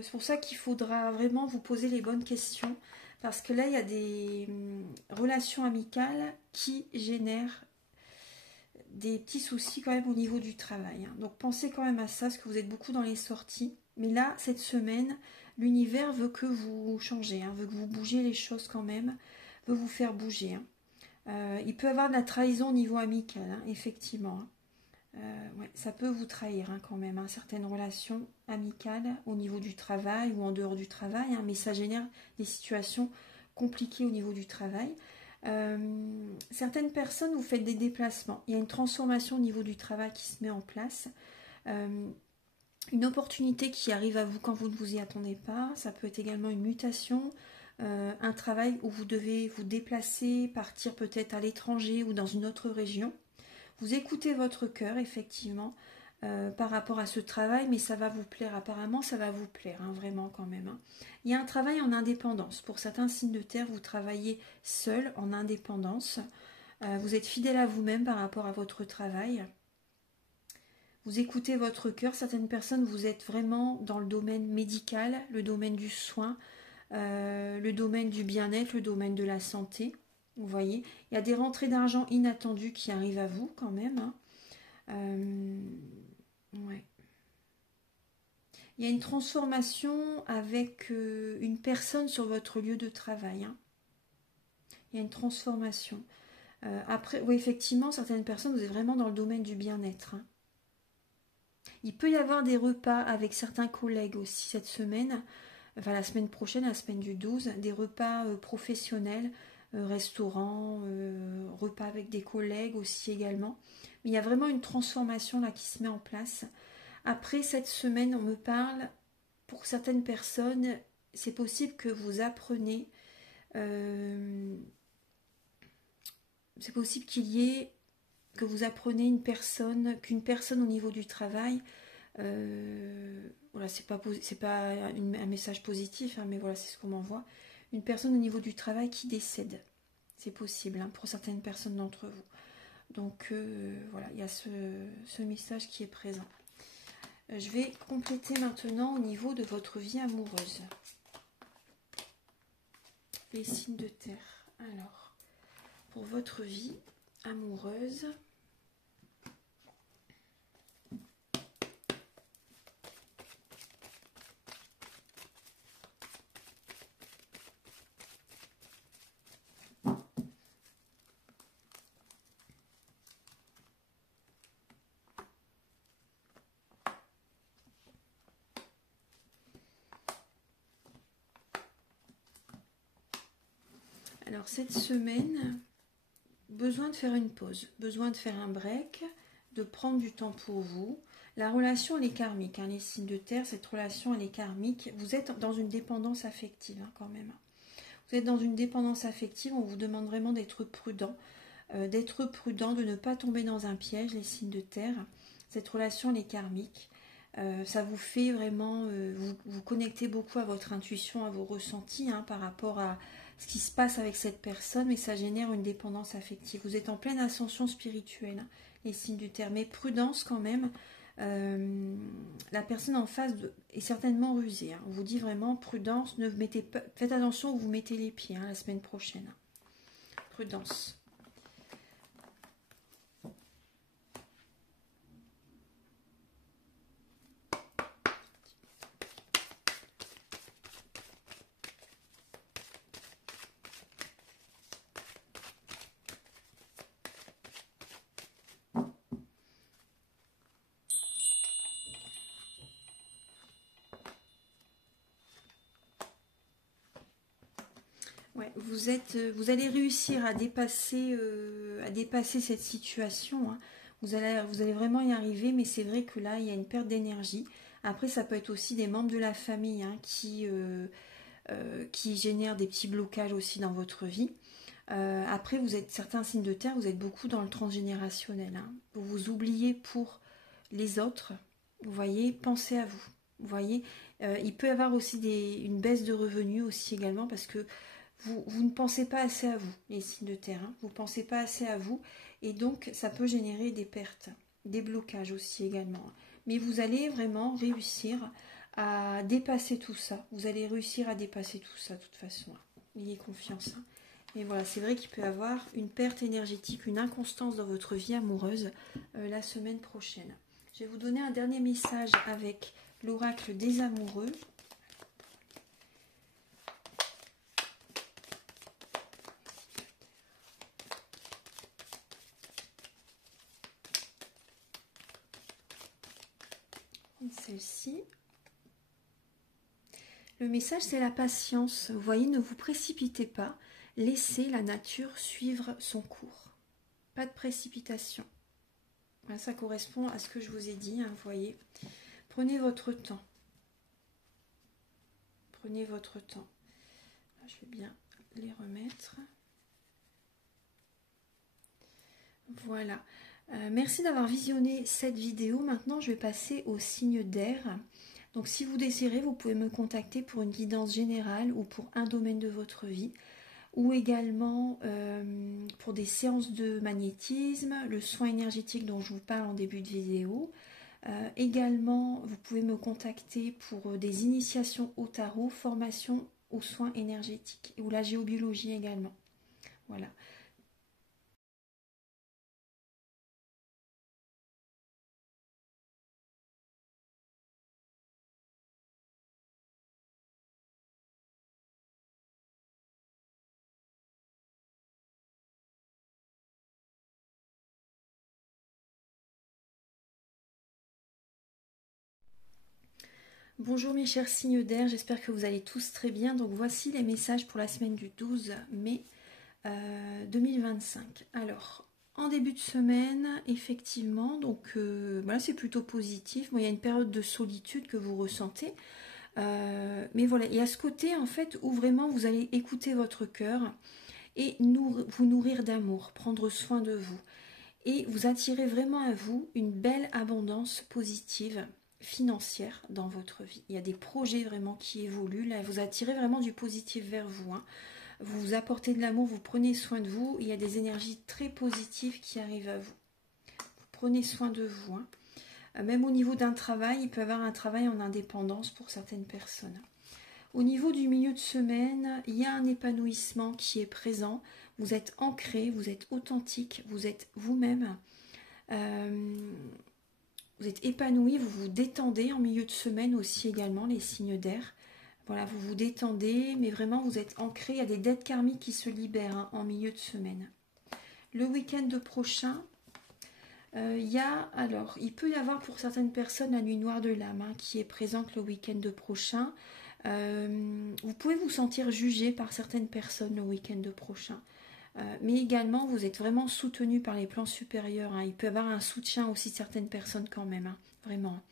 c'est pour ça qu'il faudra vraiment vous poser les bonnes questions. Parce que là, il y a des relations amicales qui génèrent des petits soucis quand même au niveau du travail. Donc pensez quand même à ça, parce que vous êtes beaucoup dans les sorties. Mais là, cette semaine, l'univers veut que vous changez, hein, veut que vous bougiez les choses quand même, veut vous faire bouger. Il peut y avoir de la trahison au niveau amical, hein, effectivement. Ouais, ça peut vous trahir hein, quand même, hein, certaines relations amicales au niveau du travail ou en dehors du travail, hein, mais ça génère des situations compliquées au niveau du travail. Certaines personnes, vous faites des déplacements. Il y a une transformation au niveau du travail qui se met en place. Une opportunité qui arrive à vous quand vous ne vous y attendez pas. Ça peut être également une mutation, un travail où vous devez vous déplacer, partir peut-être à l'étranger ou dans une autre région. Vous écoutez votre cœur, effectivement, par rapport à ce travail, mais ça va vous plaire. Apparemment, ça va vous plaire, hein, vraiment quand même. Hein. Il y a un travail en indépendance. Pour certains signes de terre, vous travaillez seul, en indépendance. Vous êtes fidèle à vous-même par rapport à votre travail. Vous écoutez votre cœur. Certaines personnes, vous êtes vraiment dans le domaine médical, le domaine du soin, le domaine du bien-être, le domaine de la santé. Vous voyez, il y a des rentrées d'argent inattendues qui arrivent à vous quand même. Hein. Ouais. Il y a une transformation avec une personne sur votre lieu de travail. Hein. Il y a une transformation. Après, oui, effectivement, certaines personnes, vous êtes vraiment dans le domaine du bien-être. Hein. Il peut y avoir des repas avec certains collègues aussi cette semaine, enfin la semaine prochaine, la semaine du 12, des repas professionnels, restaurants, repas avec des collègues aussi également. Mais il y a vraiment une transformation là qui se met en place. Après cette semaine, on me parle, pour certaines personnes, c'est possible que vous apprenez, c'est possible qu'il y ait, que vous apprenez qu'une personne au niveau du travail, voilà, c'est pas un message positif, hein, mais voilà, c'est ce qu'on m'envoie, une personne au niveau du travail qui décède. C'est possible hein, pour certaines personnes d'entre vous. Donc voilà, il y a ce message qui est présent. Je vais compléter maintenant au niveau de votre vie amoureuse. Les signes de terre. Alors, pour votre vie amoureuse, alors cette semaine, besoin de faire une pause, besoin de faire un break, de prendre du temps pour vous. La relation, elle est karmique, hein, les signes de terre, cette relation, elle est karmique. Vous êtes dans une dépendance affective hein, quand même. Vous êtes dans une dépendance affective, on vous demande vraiment d'être prudent, de ne pas tomber dans un piège, les signes de terre. Cette relation, elle est karmique. Ça vous fait vraiment, vous connectez beaucoup à votre intuition, à vos ressentis hein, par rapport à ce qui se passe avec cette personne, mais ça génère une dépendance affective. Vous êtes en pleine ascension spirituelle, hein, les signes du terre, mais prudence quand même. La personne en face est certainement rusée. Hein. On vous dit vraiment prudence, ne mettez pas, faites attention où vous mettez les pieds hein, la semaine prochaine. Prudence. Ouais, vous allez réussir à dépasser cette situation. Hein. Vous allez vraiment y arriver, mais c'est vrai que là, il y a une perte d'énergie. Après, ça peut être aussi des membres de la famille hein, qui génèrent des petits blocages aussi dans votre vie. Après, vous êtes certains signes de terre, vous êtes beaucoup dans le transgénérationnel. Hein. Vous vous oubliez pour les autres. Vous voyez, pensez à vous. Vous voyez, il peut y avoir aussi une baisse de revenus aussi également parce que vous ne pensez pas assez à vous, les signes de terre. Hein. Vous ne pensez pas assez à vous et donc ça peut générer des pertes, des blocages aussi également. Mais vous allez vraiment réussir à dépasser tout ça. Vous allez réussir à dépasser tout ça de toute façon. Hein. Ayez confiance. Hein. Mais voilà, c'est vrai qu'il peut y avoir une perte énergétique, une inconstance dans votre vie amoureuse la semaine prochaine. Je vais vous donner un dernier message avec l'oracle des amoureux. celle-ci. Le message, c'est la patience. Vous voyez, ne vous précipitez pas. Laissez la nature suivre son cours. Pas de précipitation. Voilà, ça correspond à ce que je vous ai dit, hein, vous voyez. Prenez votre temps. Prenez votre temps. Je vais bien les remettre. Voilà. Merci d'avoir visionné cette vidéo. Maintenant, je vais passer au signe d'air. Donc, si vous désirez, vous pouvez me contacter pour une guidance générale ou pour un domaine de votre vie, ou également pour des séances de magnétisme, le soin énergétique dont je vous parle en début de vidéo. Également, vous pouvez me contacter pour des initiations au tarot, formation aux soins énergétiques ou la géobiologie également. Voilà. Bonjour mes chers signes d'air, j'espère que vous allez tous très bien. Donc voici les messages pour la semaine du 12 mai 2025. Alors, en début de semaine, effectivement, donc voilà, c'est plutôt positif. Bon, il y a une période de solitude que vous ressentez. Mais voilà, il y a ce côté en fait où vraiment vous allez écouter votre cœur et vous nourrir d'amour, prendre soin de vous. Et vous attirez vraiment à vous une belle abondance positive financière dans votre vie. Il y a des projets vraiment qui évoluent. Là, vous attirez vraiment du positif vers vous. Hein. Vous vous apportez de l'amour, vous prenez soin de vous. Il y a des énergies très positives qui arrivent à vous. Vous prenez soin de vous. Hein. Même au niveau d'un travail, il peut y avoir un travail en indépendance pour certaines personnes. Au niveau du milieu de semaine, il y a un épanouissement qui est présent. Vous êtes ancré, vous êtes authentique, vous êtes vous-même. Vous êtes épanoui, vous vous détendez en milieu de semaine aussi également, les signes d'air. Voilà, vous vous détendez, mais vraiment vous êtes ancré. Il y a des dettes karmiques qui se libèrent hein, en milieu de semaine. Le week-end prochain, il peut y avoir pour certaines personnes la nuit noire de l'âme hein, qui est présente le week-end prochain. Vous pouvez vous sentir jugé par certaines personnes le week-end prochain. Mais également, vous êtes vraiment soutenu par les plans supérieurs. Hein. Il peut y avoir un soutien aussi de certaines personnes quand même, hein, vraiment.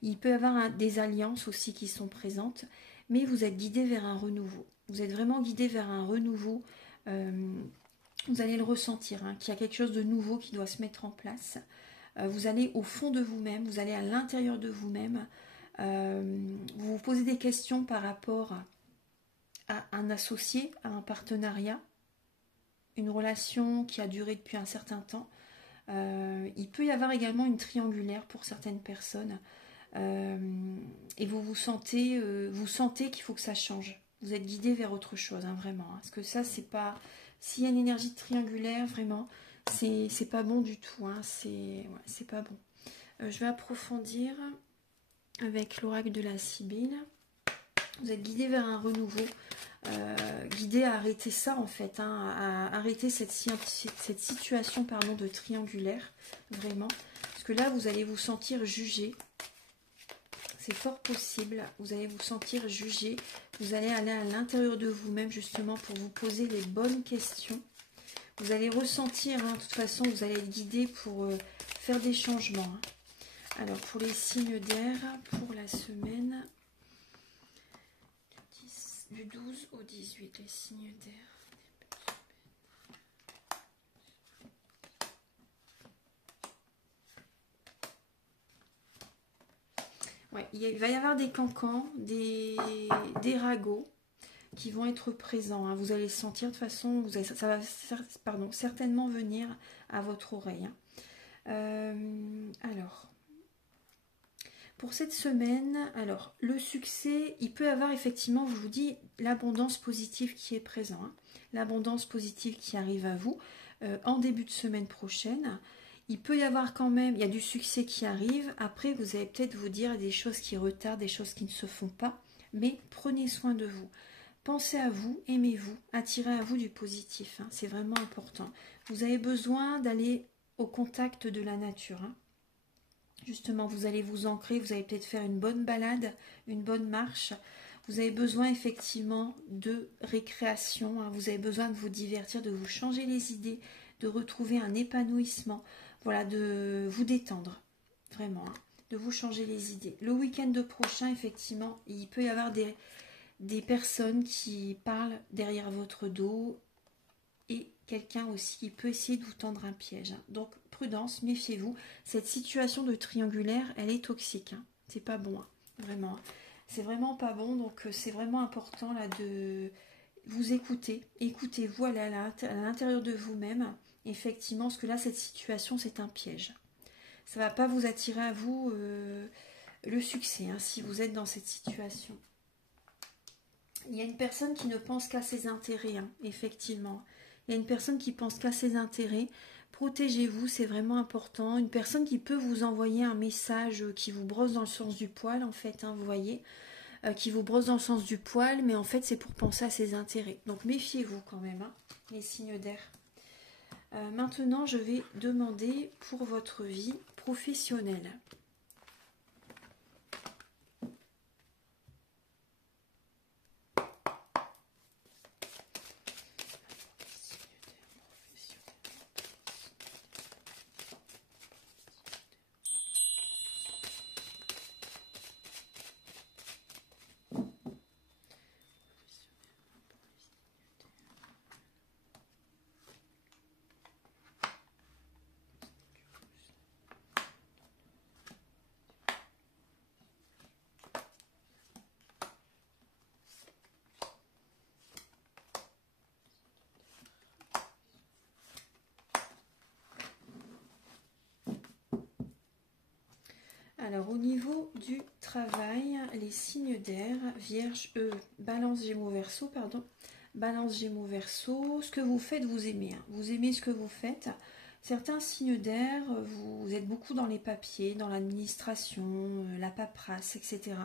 Il peut y avoir des alliances aussi qui sont présentes, mais vous êtes guidé vers un renouveau. Vous êtes vraiment guidé vers un renouveau. Vous allez le ressentir, hein, qu'il y a quelque chose de nouveau qui doit se mettre en place. Vous allez au fond de vous-même, vous allez à l'intérieur de vous-même. Vous vous posez des questions par rapport à un associé, à un partenariat, une relation qui a duré depuis un certain temps. Il peut y avoir également une triangulaire pour certaines personnes. Et vous sentez qu'il faut que ça change. Vous êtes guidé vers autre chose, hein, vraiment. Parce que ça, c'est pas... S'il y a une énergie triangulaire, vraiment, c'est pas bon du tout. Hein, c'est pas bon. Je vais approfondir avec l'oracle de la Sibylle. Vous êtes guidé vers un renouveau. Guidé à arrêter ça en fait, hein, à arrêter cette situation pardon, de triangulaire, vraiment. Parce que là, vous allez vous sentir jugé. C'est fort possible. Vous allez vous sentir jugé. Vous allez aller à l'intérieur de vous-même justement pour vous poser les bonnes questions. Vous allez ressentir, hein, de toute façon, vous allez être guidé pour faire des changements. Hein. Alors, pour les signes d'air, pour la semaine... Du 12 au 18, les signes d'air. Ouais, il va y avoir des cancans, des ragots qui vont être présents. Hein. Vous allez sentir de toute façon, ça va certainement venir à votre oreille. Hein. Alors... Pour cette semaine, alors le succès, il peut y avoir effectivement, je vous dis, l'abondance positive qui est présente, hein, l'abondance positive qui arrive à vous en début de semaine prochaine. Il peut y avoir quand même, il y a du succès qui arrive. Après, vous allez peut-être vous dire des choses qui retardent, des choses qui ne se font pas, mais prenez soin de vous. Pensez à vous, aimez-vous, attirez à vous du positif, hein, c'est vraiment important. Vous avez besoin d'aller au contact de la nature, hein. Justement, vous allez vous ancrer, vous allez peut-être faire une bonne balade, une bonne marche. Vous avez besoin effectivement de récréation, hein. Vous avez besoin de vous divertir, de vous changer les idées, de retrouver un épanouissement, voilà, de vous détendre, vraiment, hein, de vous changer les idées. Le week-end prochain, effectivement, il peut y avoir des personnes qui parlent derrière votre dos et quelqu'un aussi qui peut essayer de vous tendre un piège, hein. Donc, prudence, méfiez-vous. Cette situation de triangulaire, elle est toxique, hein. C'est pas bon, hein, vraiment, hein. C'est vraiment pas bon, donc c'est vraiment important là de vous écouter. Écoutez-vous, allez à l'intérieur de vous-même, effectivement, parce que là, cette situation, c'est un piège. Ça va pas vous attirer à vous le succès, hein, si vous êtes dans cette situation. Il y a une personne qui ne pense qu'à ses intérêts, hein, effectivement. Il y a une personne qui pense qu'à ses intérêts. Protégez-vous, c'est vraiment important. Une personne qui peut vous envoyer un message qui vous brosse dans le sens du poil, en fait, hein, vous voyez, qui vous brosse dans le sens du poil, mais en fait, c'est pour penser à ses intérêts. Donc, méfiez-vous quand même, hein, les signes d'air. Maintenant, je vais demander pour votre vie professionnelle. Alors, au niveau du travail, les signes d'air, Vierge, Balance, Gémeaux, Verseau, pardon. Balance, Gémeaux, Verseau, ce que vous faites, vous aimez, hein. Vous aimez ce que vous faites. Certains signes d'air, vous êtes beaucoup dans les papiers, dans l'administration, la paperasse, etc.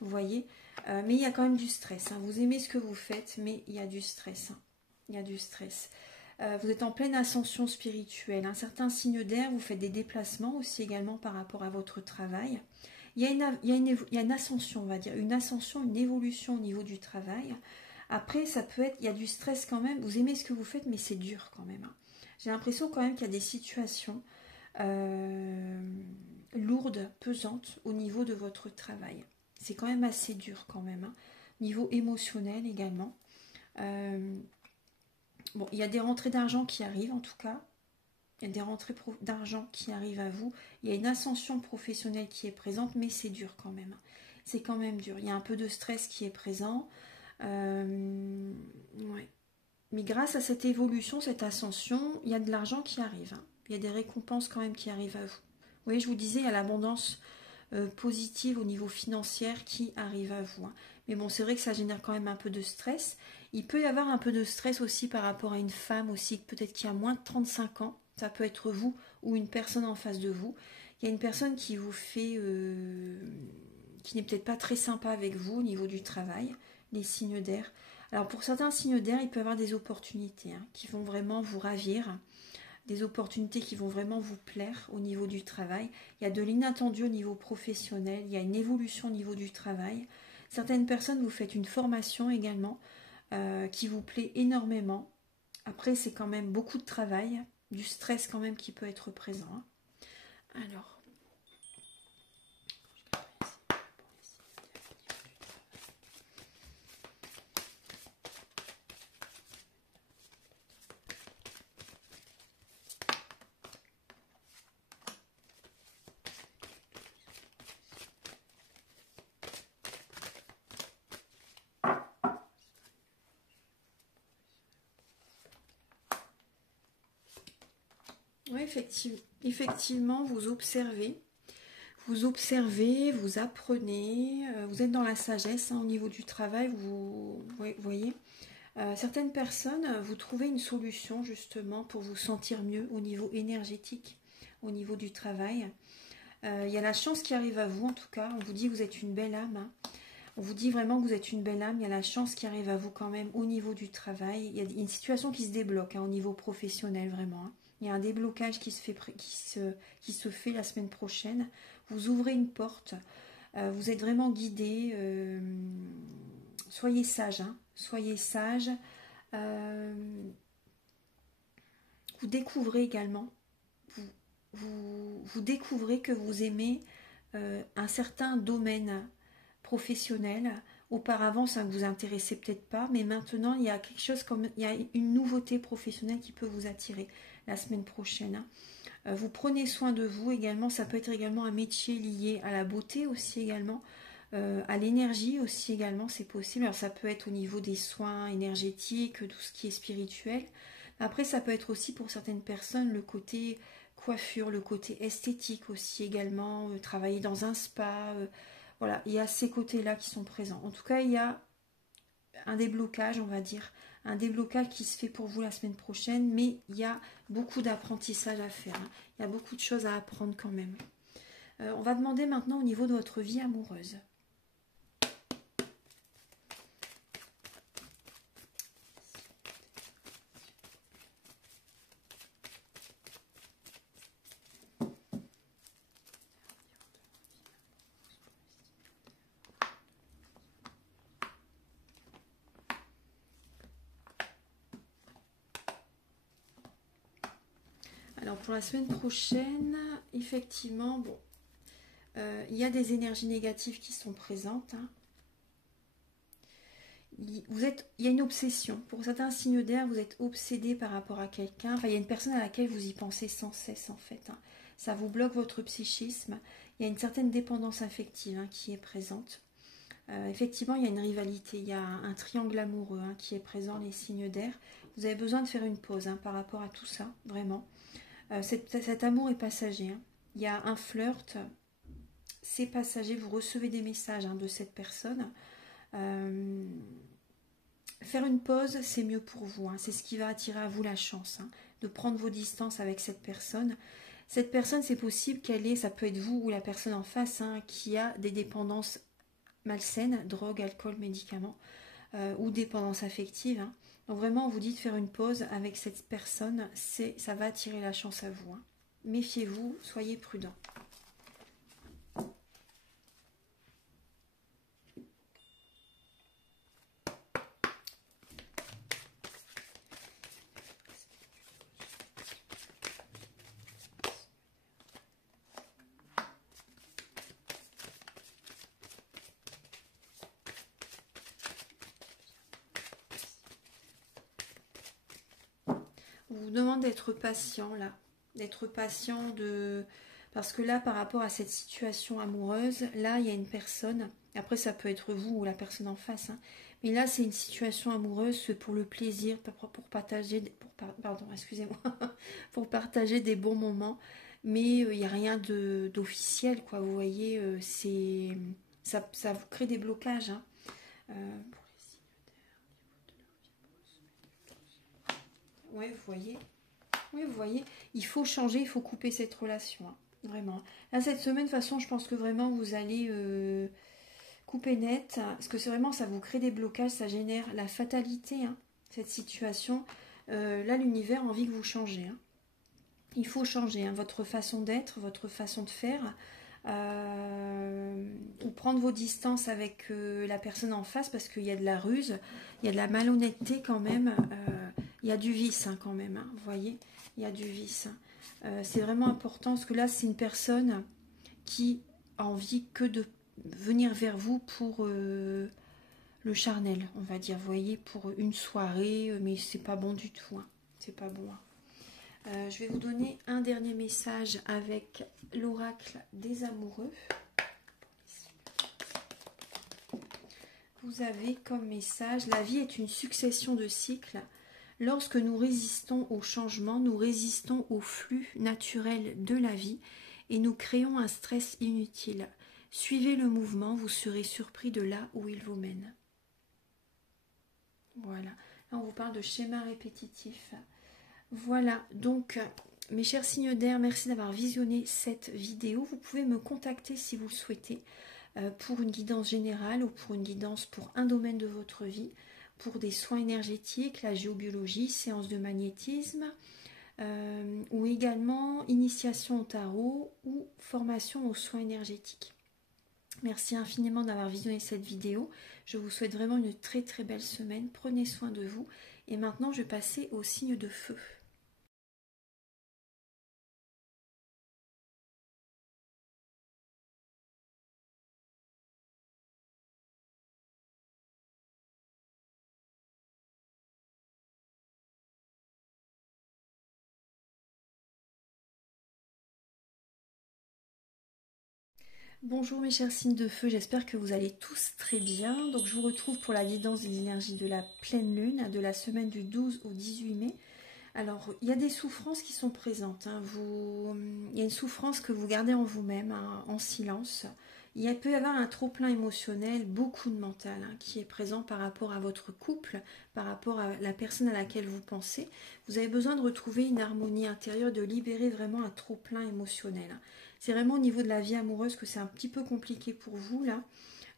Vous voyez, mais il y a quand même du stress, hein. Vous aimez ce que vous faites, mais il y a du stress, hein. Il y a du stress. Vous êtes en pleine ascension spirituelle. Un certain signe d'air, vous faites des déplacements aussi également par rapport à votre travail. Il y a une ascension, on va dire, une ascension, une évolution au niveau du travail. Après, ça peut être, il y a du stress quand même. Vous aimez ce que vous faites, mais c'est dur quand même, hein. J'ai l'impression quand même qu'il y a des situations lourdes, pesantes au niveau de votre travail. C'est quand même assez dur quand même, hein. Niveau émotionnel également. Bon, il y a des rentrées d'argent qui arrivent en tout cas. Il y a des rentrées d'argent qui arrivent à vous. Il y a une ascension professionnelle qui est présente, mais c'est dur quand même. C'est quand même dur. Il y a un peu de stress qui est présent. Ouais. Mais grâce à cette évolution, cette ascension, il y a de l'argent qui arrive, hein. Il y a des récompenses quand même qui arrivent à vous. Vous voyez, je vous disais, il y a l'abondance positive au niveau financier qui arrive à vous, hein. Mais bon, c'est vrai que ça génère quand même un peu de stress. Il peut y avoir un peu de stress aussi par rapport à une femme aussi, peut-être qui a moins de 35 ans. Ça peut être vous ou une personne en face de vous. Il y a une personne qui vous fait... qui n'est peut-être pas très sympa avec vous au niveau du travail, les signes d'air. Alors pour certains signes d'air, il peut y avoir des opportunités, hein, qui vont vraiment vous ravir, des opportunités qui vont vraiment vous plaire au niveau du travail. Il y a de l'inattendu au niveau professionnel, il y a une évolution au niveau du travail. Certaines personnes, vous faites une formation également qui vous plaît énormément. Après, c'est quand même beaucoup de travail, du stress quand même qui peut être présent, hein. Alors, oui, effectivement, vous observez, vous apprenez, vous êtes dans la sagesse, hein, au niveau du travail, vous voyez. Certaines personnes, vous trouvez une solution justement pour vous sentir mieux au niveau énergétique, au niveau du travail. Il y a la chance qui arrive à vous en tout cas, on vous dit que vous êtes une belle âme, hein. On vous dit vraiment que vous êtes une belle âme, il y a la chance qui arrive à vous quand même au niveau du travail. Il y a une situation qui se débloque, hein, au niveau professionnel vraiment, hein. Il y a un déblocage qui se fait la semaine prochaine vous ouvrez une porte, vous êtes vraiment guidé. Soyez sage, hein, soyez sage. Vous découvrez également, vous découvrez que vous aimez un certain domaine professionnel. Auparavant, ça ne vous intéressait peut-être pas, mais maintenant, il y a quelque chose comme, il y a une nouveauté professionnelle qui peut vous attirer la semaine prochaine. Vous prenez soin de vous également, ça peut être également un métier lié à la beauté aussi également, à l'énergie aussi également, c'est possible. Alors ça peut être au niveau des soins énergétiques, tout ce qui est spirituel. Après, ça peut être aussi pour certaines personnes le côté coiffure, le côté esthétique aussi également, travailler dans un spa. Voilà, il y a ces côtés-là qui sont présents. En tout cas, il y a un déblocage, on va dire, un déblocage qui se fait pour vous la semaine prochaine, mais il y a beaucoup d'apprentissage à faire. Hein. Il y a beaucoup de choses à apprendre quand même. On va demander maintenant au niveau de votre vie amoureuse. Alors pour la semaine prochaine, effectivement, bon, il y a des énergies négatives qui sont présentes. Hein. Il y a une obsession. Pour certains signes d'air, vous êtes obsédé par rapport à quelqu'un. Enfin, il y a une personne à laquelle vous y pensez sans cesse en fait. Hein. Ça vous bloque votre psychisme. Il y a une certaine dépendance affective hein, qui est présente. Effectivement, il y a une rivalité. Il y a un triangle amoureux hein, qui est présent, les signes d'air. Vous avez besoin de faire une pause hein, par rapport à tout ça, vraiment. Cet amour est passager. Hein. Il y a un flirt. C'est passager. Vous recevez des messages hein, de cette personne. Faire une pause, c'est mieux pour vous. Hein. C'est ce qui va attirer à vous la chance hein, de prendre vos distances avec cette personne. Cette personne, c'est possible qu'elle ait, ça peut être vous ou la personne en face, hein, qui a des dépendances malsaines, drogue, alcool, médicaments, ou dépendance affective. Hein. Donc vraiment, on vous dit de faire une pause avec cette personne, ça va attirer la chance à vous. Hein. Méfiez-vous, soyez prudents. On vous demande d'être patient là, d'être patient parce que là par rapport à cette situation amoureuse, là il y a une personne, après ça peut être vous ou la personne en face, hein, mais là c'est une situation amoureuse pour le plaisir, pour partager, pardon, excusez-moi, pour partager des bons moments, mais il n'y a rien d'officiel quoi, vous voyez, ça vous crée des blocages. Hein. Ouais, vous voyez. Oui, vous voyez, il faut changer, il faut couper cette relation, hein, vraiment. Là, cette semaine, de toute façon, je pense que vraiment, vous allez couper net, hein, parce que c'est vraiment, ça vous crée des blocages, ça génère la fatalité, hein, cette situation. Là, l'univers a envie que vous changez. Hein. Il faut changer hein, votre façon d'être, votre façon de faire, ou prendre vos distances avec la personne en face, parce qu'il y a de la ruse, il y a de la malhonnêteté quand même, il y a du vice hein, quand même, hein, vous voyez. Il y a du vice. C'est vraiment important parce que là, c'est une personne qui a envie que de venir vers vous pour le charnel, on va dire. Vous voyez, pour une soirée, mais c'est pas bon du tout. Hein. C'est pas bon. Hein. Je vais vous donner un dernier message avec l'oracle des amoureux. Vous avez comme message: la vie est une succession de cycles. Lorsque nous résistons au changement, nous résistons au flux naturel de la vie et nous créons un stress inutile. Suivez le mouvement, vous serez surpris de là où il vous mène. Voilà, là on vous parle de schéma répétitif. Voilà, donc mes chers signes d'air, merci d'avoir visionné cette vidéo. Vous pouvez me contacter si vous le souhaitez pour une guidance générale ou pour une guidance pour un domaine de votre vie. Pour des soins énergétiques, la géobiologie, séance de magnétisme, ou également initiation au tarot ou formation aux soins énergétiques. Merci infiniment d'avoir visionné cette vidéo. Je vous souhaite vraiment une très très belle semaine. Prenez soin de vous. Et maintenant, je vais passer au signe de feu. Bonjour mes chers signes de feu, j'espère que vous allez tous très bien. Donc je vous retrouve pour la guidance des énergies de la pleine lune de la semaine du 12 au 18 mai. Alors il y a des souffrances qui sont présentes, hein. Il y a une souffrance que vous gardez en vous-même, hein, en silence. Peut y avoir un trop-plein émotionnel, beaucoup de mental, hein, qui est présent par rapport à votre couple, par rapport à la personne à laquelle vous pensez. Vous avez besoin de retrouver une harmonie intérieure, de libérer vraiment un trop-plein émotionnel. C'est vraiment au niveau de la vie amoureuse que c'est un petit peu compliqué pour vous, là,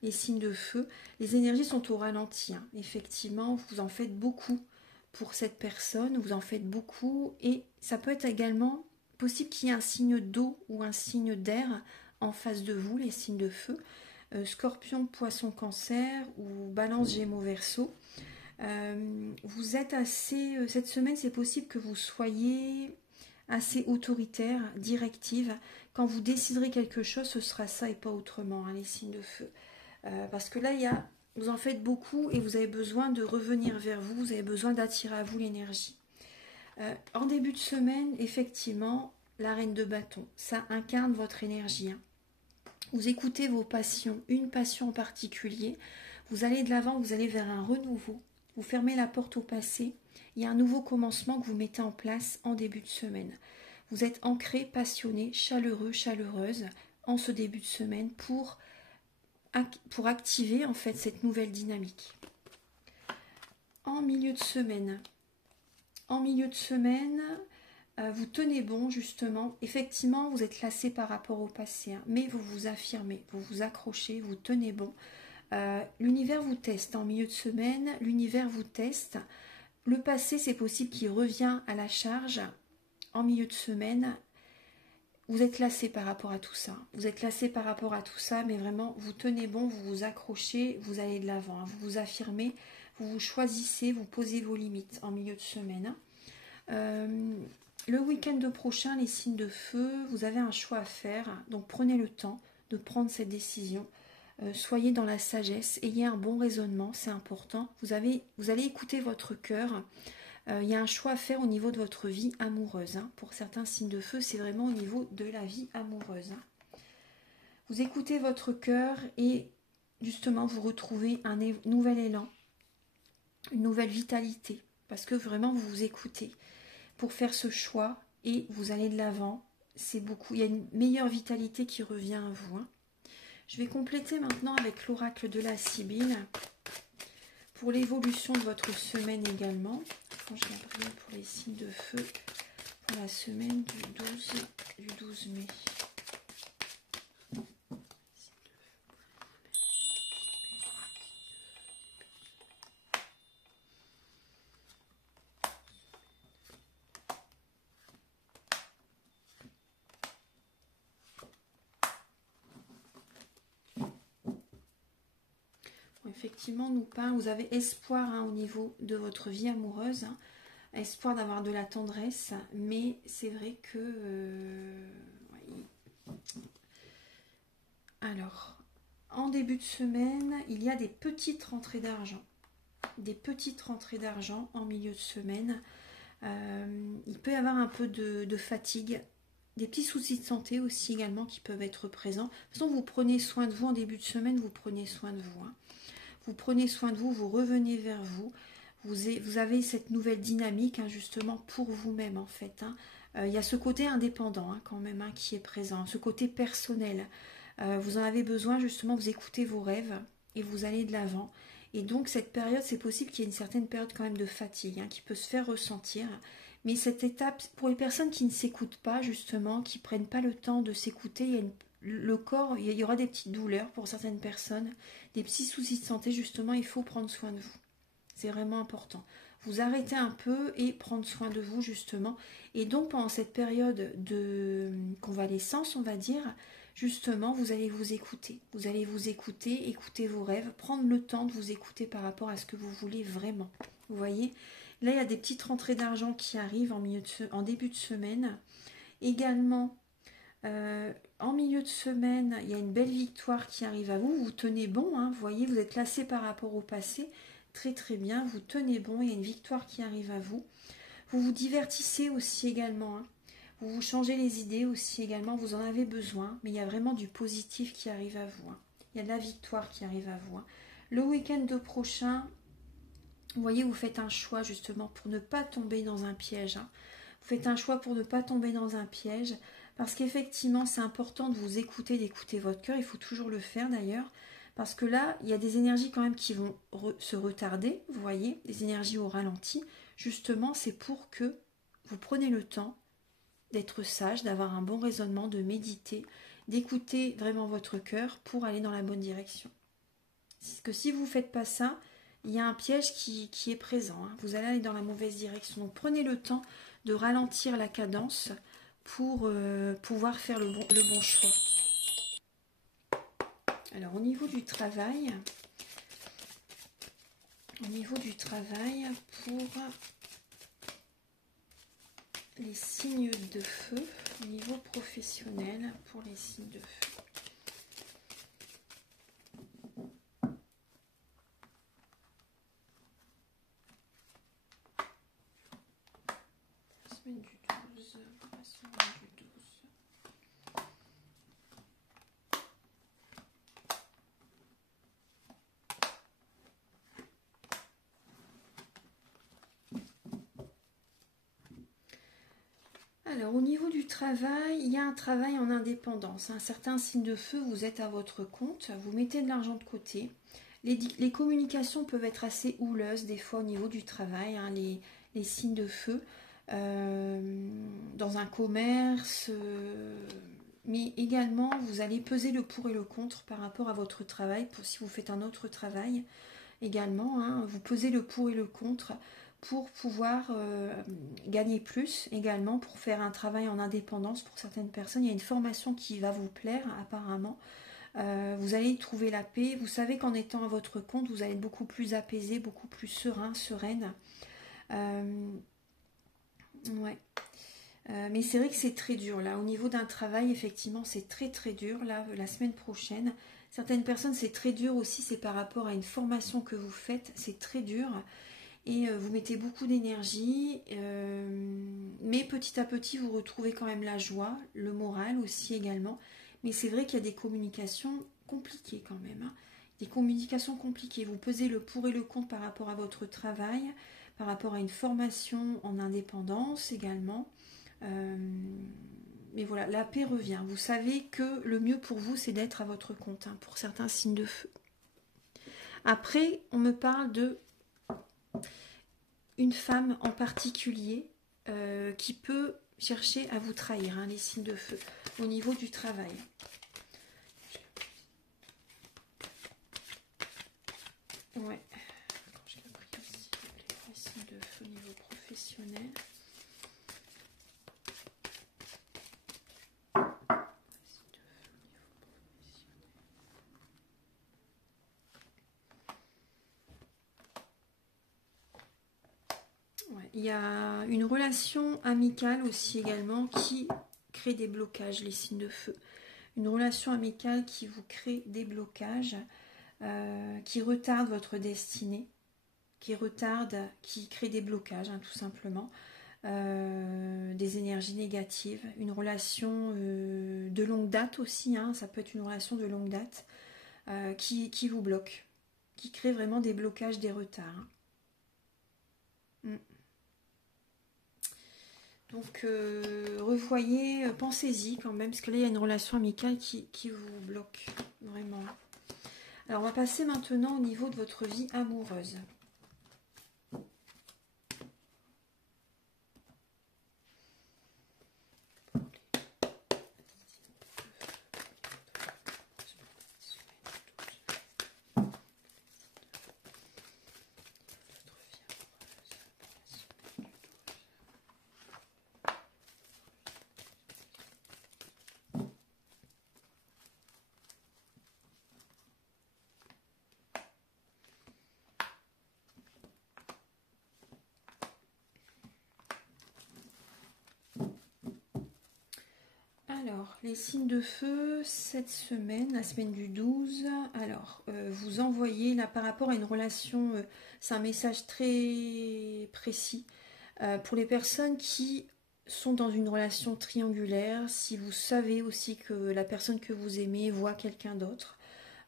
les signes de feu. Les énergies sont au ralenti, hein. Effectivement, vous en faites beaucoup pour cette personne, vous en faites beaucoup, et ça peut être également possible qu'il y ait un signe d'eau ou un signe d'air en face de vous, les signes de feu. Scorpion, Poisson, Cancer ou Balance, Gémeaux, Verseau. Vous êtes assez... cette semaine, c'est possible que vous soyez assez autoritaire, directive. Quand vous déciderez quelque chose, ce sera ça et pas autrement, hein, les signes de feu. Parce que là, vous en faites beaucoup et vous avez besoin de revenir vers vous, vous avez besoin d'attirer à vous l'énergie. En début de semaine, effectivement, la reine de bâton, ça incarne votre énergie, hein. Vous écoutez vos passions, une passion en particulier, vous allez de l'avant, vous allez vers un renouveau, vous fermez la porte au passé, il y a un nouveau commencement que vous mettez en place en début de semaine. Vous êtes ancré, passionné, chaleureux, chaleureuse en ce début de semaine pour activer en fait cette nouvelle dynamique. En milieu de semaine, vous tenez bon justement. Effectivement, vous êtes lassé par rapport au passé, hein, mais vous vous affirmez, vous vous accrochez, vous tenez bon. L'univers vous teste en milieu de semaine, l'univers vous teste. Le passé, c'est possible qu'il revient à la charge en milieu de semaine. Vous êtes lassé par rapport à tout ça. Vous êtes lassé par rapport à tout ça, mais vraiment, vous tenez bon, vous vous accrochez, vous allez de l'avant, hein, vous vous affirmez, vous vous choisissez, vous posez vos limites en milieu de semaine. Le week-end prochain, les signes de feu, vous avez un choix à faire, donc prenez le temps de prendre cette décision. Soyez dans la sagesse, ayez un bon raisonnement, c'est important. Vous allez écouter votre cœur. Il y a un choix à faire au niveau de votre vie amoureuse, hein. Pour certains signes de feu, c'est vraiment au niveau de la vie amoureuse, hein. Vous écoutez votre cœur et justement vous retrouvez un nouvel élan, une nouvelle vitalité, parce que vraiment vous vous écoutez pour faire ce choix et vous allez de l'avant. C'est beaucoup. Il y a une meilleure vitalité qui revient à vous, hein. Je vais compléter maintenant avec l'oracle de la Sibylle pour l'évolution de votre semaine également. Je vais prier pour les signes de feu pour la semaine du 12 mai. Effectivement, nous parle, vous avez espoir, hein, au niveau de votre vie amoureuse, hein, espoir d'avoir de la tendresse, mais c'est vrai que... Alors, en début de semaine, il y a des petites rentrées d'argent. Des petites rentrées d'argent en milieu de semaine. Il peut y avoir un peu de fatigue, des petits soucis de santé aussi également qui peuvent être présents. De toute façon, vous prenez soin de vous en début de semaine, vous prenez soin de vous, hein. Vous prenez soin de vous, vous revenez vers vous. Vous avez cette nouvelle dynamique, hein, justement pour vous-même en fait, hein. Il y a ce côté indépendant, hein, quand même, hein, qui est présent, ce côté personnel. Vous en avez besoin justement, vous écoutez vos rêves et vous allez de l'avant. Et donc cette période, c'est possible qu'il y ait une certaine période quand même de fatigue, hein, qui peut se faire ressentir. Mais cette étape, pour les personnes qui ne s'écoutent pas justement, qui ne prennent pas le temps de s'écouter, il y a le corps, il y aura des petites douleurs pour certaines personnes, des petits soucis de santé, justement, il faut prendre soin de vous. C'est vraiment important. vous arrêter un peu et prendre soin de vous justement. Et donc pendant cette période de convalescence, on va dire, justement, vous allez vous écouter. Vous allez vous écouter, écouter vos rêves, prendre le temps de vous écouter par rapport à ce que vous voulez vraiment. Vous voyez, là il y a des petites rentrées d'argent qui arrivent en début de semaine. Également, en milieu de semaine, il y a une belle victoire qui arrive à vous. Vous tenez bon, hein, vous voyez, vous êtes lassé par rapport au passé. Très très bien, vous tenez bon, il y a une victoire qui arrive à vous. Vous vous divertissez aussi également, hein. Vous vous changez les idées aussi également, vous en avez besoin, mais il y a vraiment du positif qui arrive à vous, hein. Il y a de la victoire qui arrive à vous, hein. Le week-end prochain, vous voyez, vous faites un choix justement pour ne pas tomber dans un piège, hein. Vous faites un choix pour ne pas tomber dans un piège, parce qu'effectivement, c'est important de vous écouter, d'écouter votre cœur. Il faut toujours le faire d'ailleurs, parce que là, il y a des énergies quand même qui vont se retarder, vous voyez, des énergies au ralenti. Justement, c'est pour que vous preniez le temps d'être sage, d'avoir un bon raisonnement, de méditer, d'écouter vraiment votre cœur pour aller dans la bonne direction. Parce que si vous ne faites pas ça, il y a un piège qui est présent, hein. Vous allez aller dans la mauvaise direction. Donc prenez le temps de ralentir la cadence pour pouvoir faire le bon choix. Alors au niveau du travail, pour les signes de feu, au niveau professionnel, pour les signes de feu. La semaine du 12, la semaine du 12. Alors au niveau du travail, il y a un travail en indépendance. Un certain signe de feu, vous êtes à votre compte, vous mettez de l'argent de côté. Les communications peuvent être assez houleuses des fois au niveau du travail, hein, les signes de feu. Dans un commerce, mais également vous allez peser le pour et le contre par rapport à votre travail. Si vous faites un autre travail également, hein, vous pesez le pour et le contre pour pouvoir gagner plus également, pour faire un travail en indépendance pour certaines personnes. Il y a une formation qui va vous plaire apparemment. Vous allez trouver la paix. Vous savez qu'en étant à votre compte, vous allez être beaucoup plus apaisé, beaucoup plus serein, sereine. Ouais. Mais c'est vrai que c'est très dur là. Au niveau d'un travail, effectivement, c'est très très dur. Là, la semaine prochaine, certaines personnes, c'est très dur aussi. C'est par rapport à une formation que vous faites. C'est très dur. Et vous mettez beaucoup d'énergie. Mais petit à petit, vous retrouvez quand même la joie, le moral aussi également. Mais c'est vrai qu'il y a des communications compliquées quand même, hein. Des communications compliquées. Vous pesez le pour et le contre par rapport à votre travail, par rapport à une formation en indépendance également. Mais voilà, la paix revient. Vous savez que le mieux pour vous, c'est d'être à votre compte, hein, pour certains signes de feu. Après, on me parle de une femme en particulier qui peut chercher à vous trahir, hein, les signes de feu, au niveau du travail. Ouais. Je l'ai pris aussi les signes de feu au niveau professionnel. Il y a une relation amicale aussi également qui crée des blocages, les signes de feu. Une relation amicale qui vous crée des blocages, qui retarde votre destinée, qui crée des blocages, hein, tout simplement. Des énergies négatives. Une relation de longue date aussi, hein, ça peut être une relation de longue date qui vous bloque, qui crée vraiment des blocages, des retards. Donc, revoyez, pensez-y quand même, parce que là, il y a une relation amicale qui vous bloque, vraiment. Alors, on va passer maintenant au niveau de votre vie amoureuse. Alors, les signes de feu, cette semaine, la semaine du 12, alors, vous envoyez, là, par rapport à une relation, c'est un message très précis, pour les personnes qui sont dans une relation triangulaire, si vous savez aussi que la personne que vous aimez voit quelqu'un d'autre,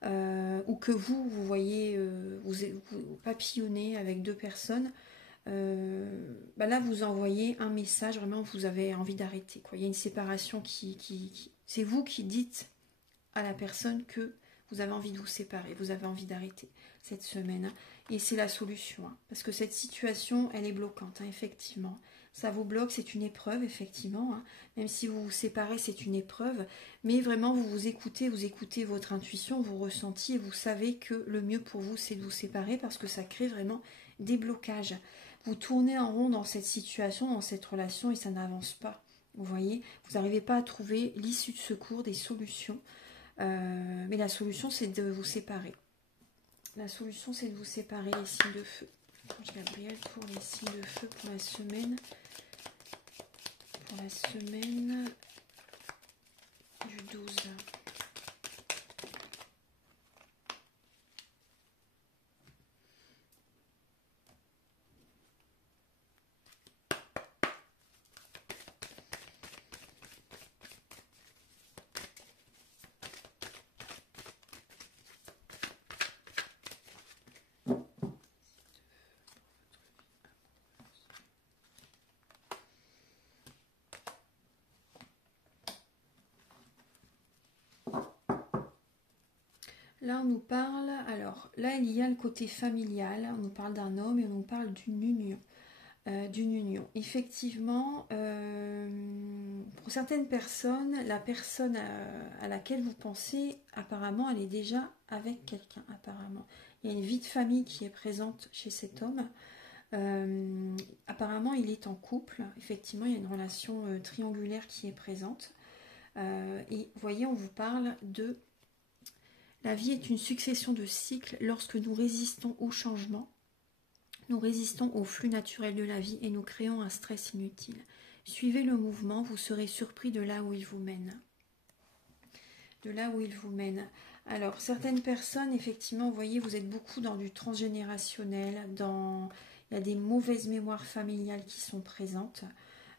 ou que vous voyez, vous papillonnez avec deux personnes, là vous envoyez un message, vraiment vous avez envie d'arrêter. Il y a une séparation c'est vous qui dites à la personne que vous avez envie de vous séparer, vous avez envie d'arrêter cette semaine. Hein. Et c'est la solution, hein, parce que cette situation, elle est bloquante, hein, effectivement. Ça vous bloque, c'est une épreuve, effectivement. Hein. Même si vous vous séparez, c'est une épreuve. Mais vraiment, vous écoutez votre intuition, vous ressentez, et vous savez que le mieux pour vous, c'est de vous séparer, parce que ça crée vraiment des blocages. Vous tournez en rond dans cette situation, dans cette relation, et ça n'avance pas. Vous voyez, vous n'arrivez pas à trouver l'issue de secours, des solutions. Mais la solution, c'est de vous séparer. La solution, c'est de vous séparer, les signes de feu. Gabriel, pour les signes de feu pour la semaine. Pour la semaine du 12. Là, on nous parle, alors là, il y a le côté familial, on nous parle d'un homme et on nous parle d'une union. Effectivement, pour certaines personnes, la personne à laquelle vous pensez, apparemment, elle est déjà avec quelqu'un, apparemment. Il y a une vie de famille qui est présente chez cet homme. Apparemment, il est en couple. Effectivement, il y a une relation triangulaire qui est présente. Et vous voyez, on vous parle de... La vie est une succession de cycles. Lorsque nous résistons au changement, nous résistons au flux naturel de la vie et nous créons un stress inutile. Suivez le mouvement, vous serez surpris de là où il vous mène. De là où il vous mène. Alors, certaines personnes, effectivement, vous voyez, vous êtes beaucoup dans du transgénérationnel, il y a des mauvaises mémoires familiales qui sont présentes.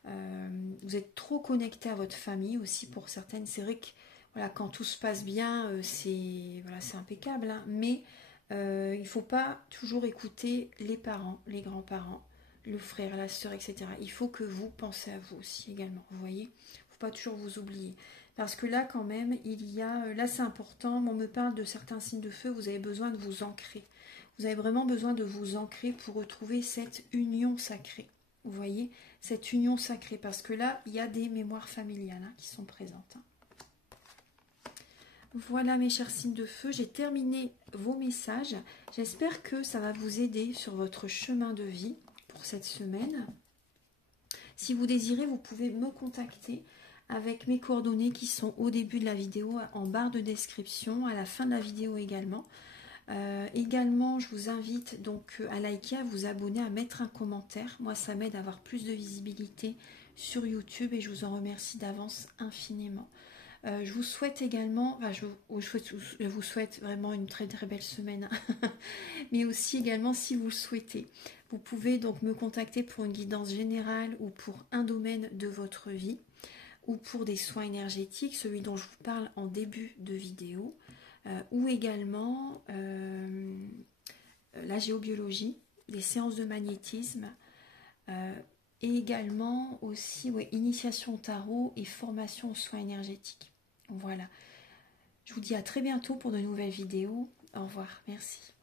Vous êtes trop connecté à votre famille aussi pour certaines. C'est vrai que voilà, quand tout se passe bien, c'est impeccable, hein, mais il ne faut pas toujours écouter les parents, les grands-parents, le frère, la sœur, etc. Il faut que vous pensez à vous aussi également, vous voyez. Il ne faut pas toujours vous oublier. Parce que là, quand même, là c'est important, on me parle de certains signes de feu, vous avez besoin de vous ancrer. Vous avez vraiment besoin de vous ancrer pour retrouver cette union sacrée. Vous voyez, cette union sacrée, parce que là, il y a des mémoires familiales qui sont présentes. Voilà mes chers signes de feu, j'ai terminé vos messages. J'espère que ça va vous aider sur votre chemin de vie pour cette semaine. Si vous désirez, vous pouvez me contacter avec mes coordonnées qui sont au début de la vidéo, en barre de description, à la fin de la vidéo également. Également, je vous invite donc à liker, à vous abonner, à mettre un commentaire. Moi, ça m'aide à avoir plus de visibilité sur YouTube et je vous en remercie d'avance infiniment. Je vous souhaite également, je vous souhaite vraiment une très très belle semaine, mais aussi également si vous le souhaitez, vous pouvez donc me contacter pour une guidance générale ou pour un domaine de votre vie ou pour des soins énergétiques, celui dont je vous parle en début de vidéo, ou également la géobiologie, des séances de magnétisme, et également aussi initiation au tarot et formation aux soins énergétiques. Voilà. Je vous dis à très bientôt pour de nouvelles vidéos. Au revoir. Merci.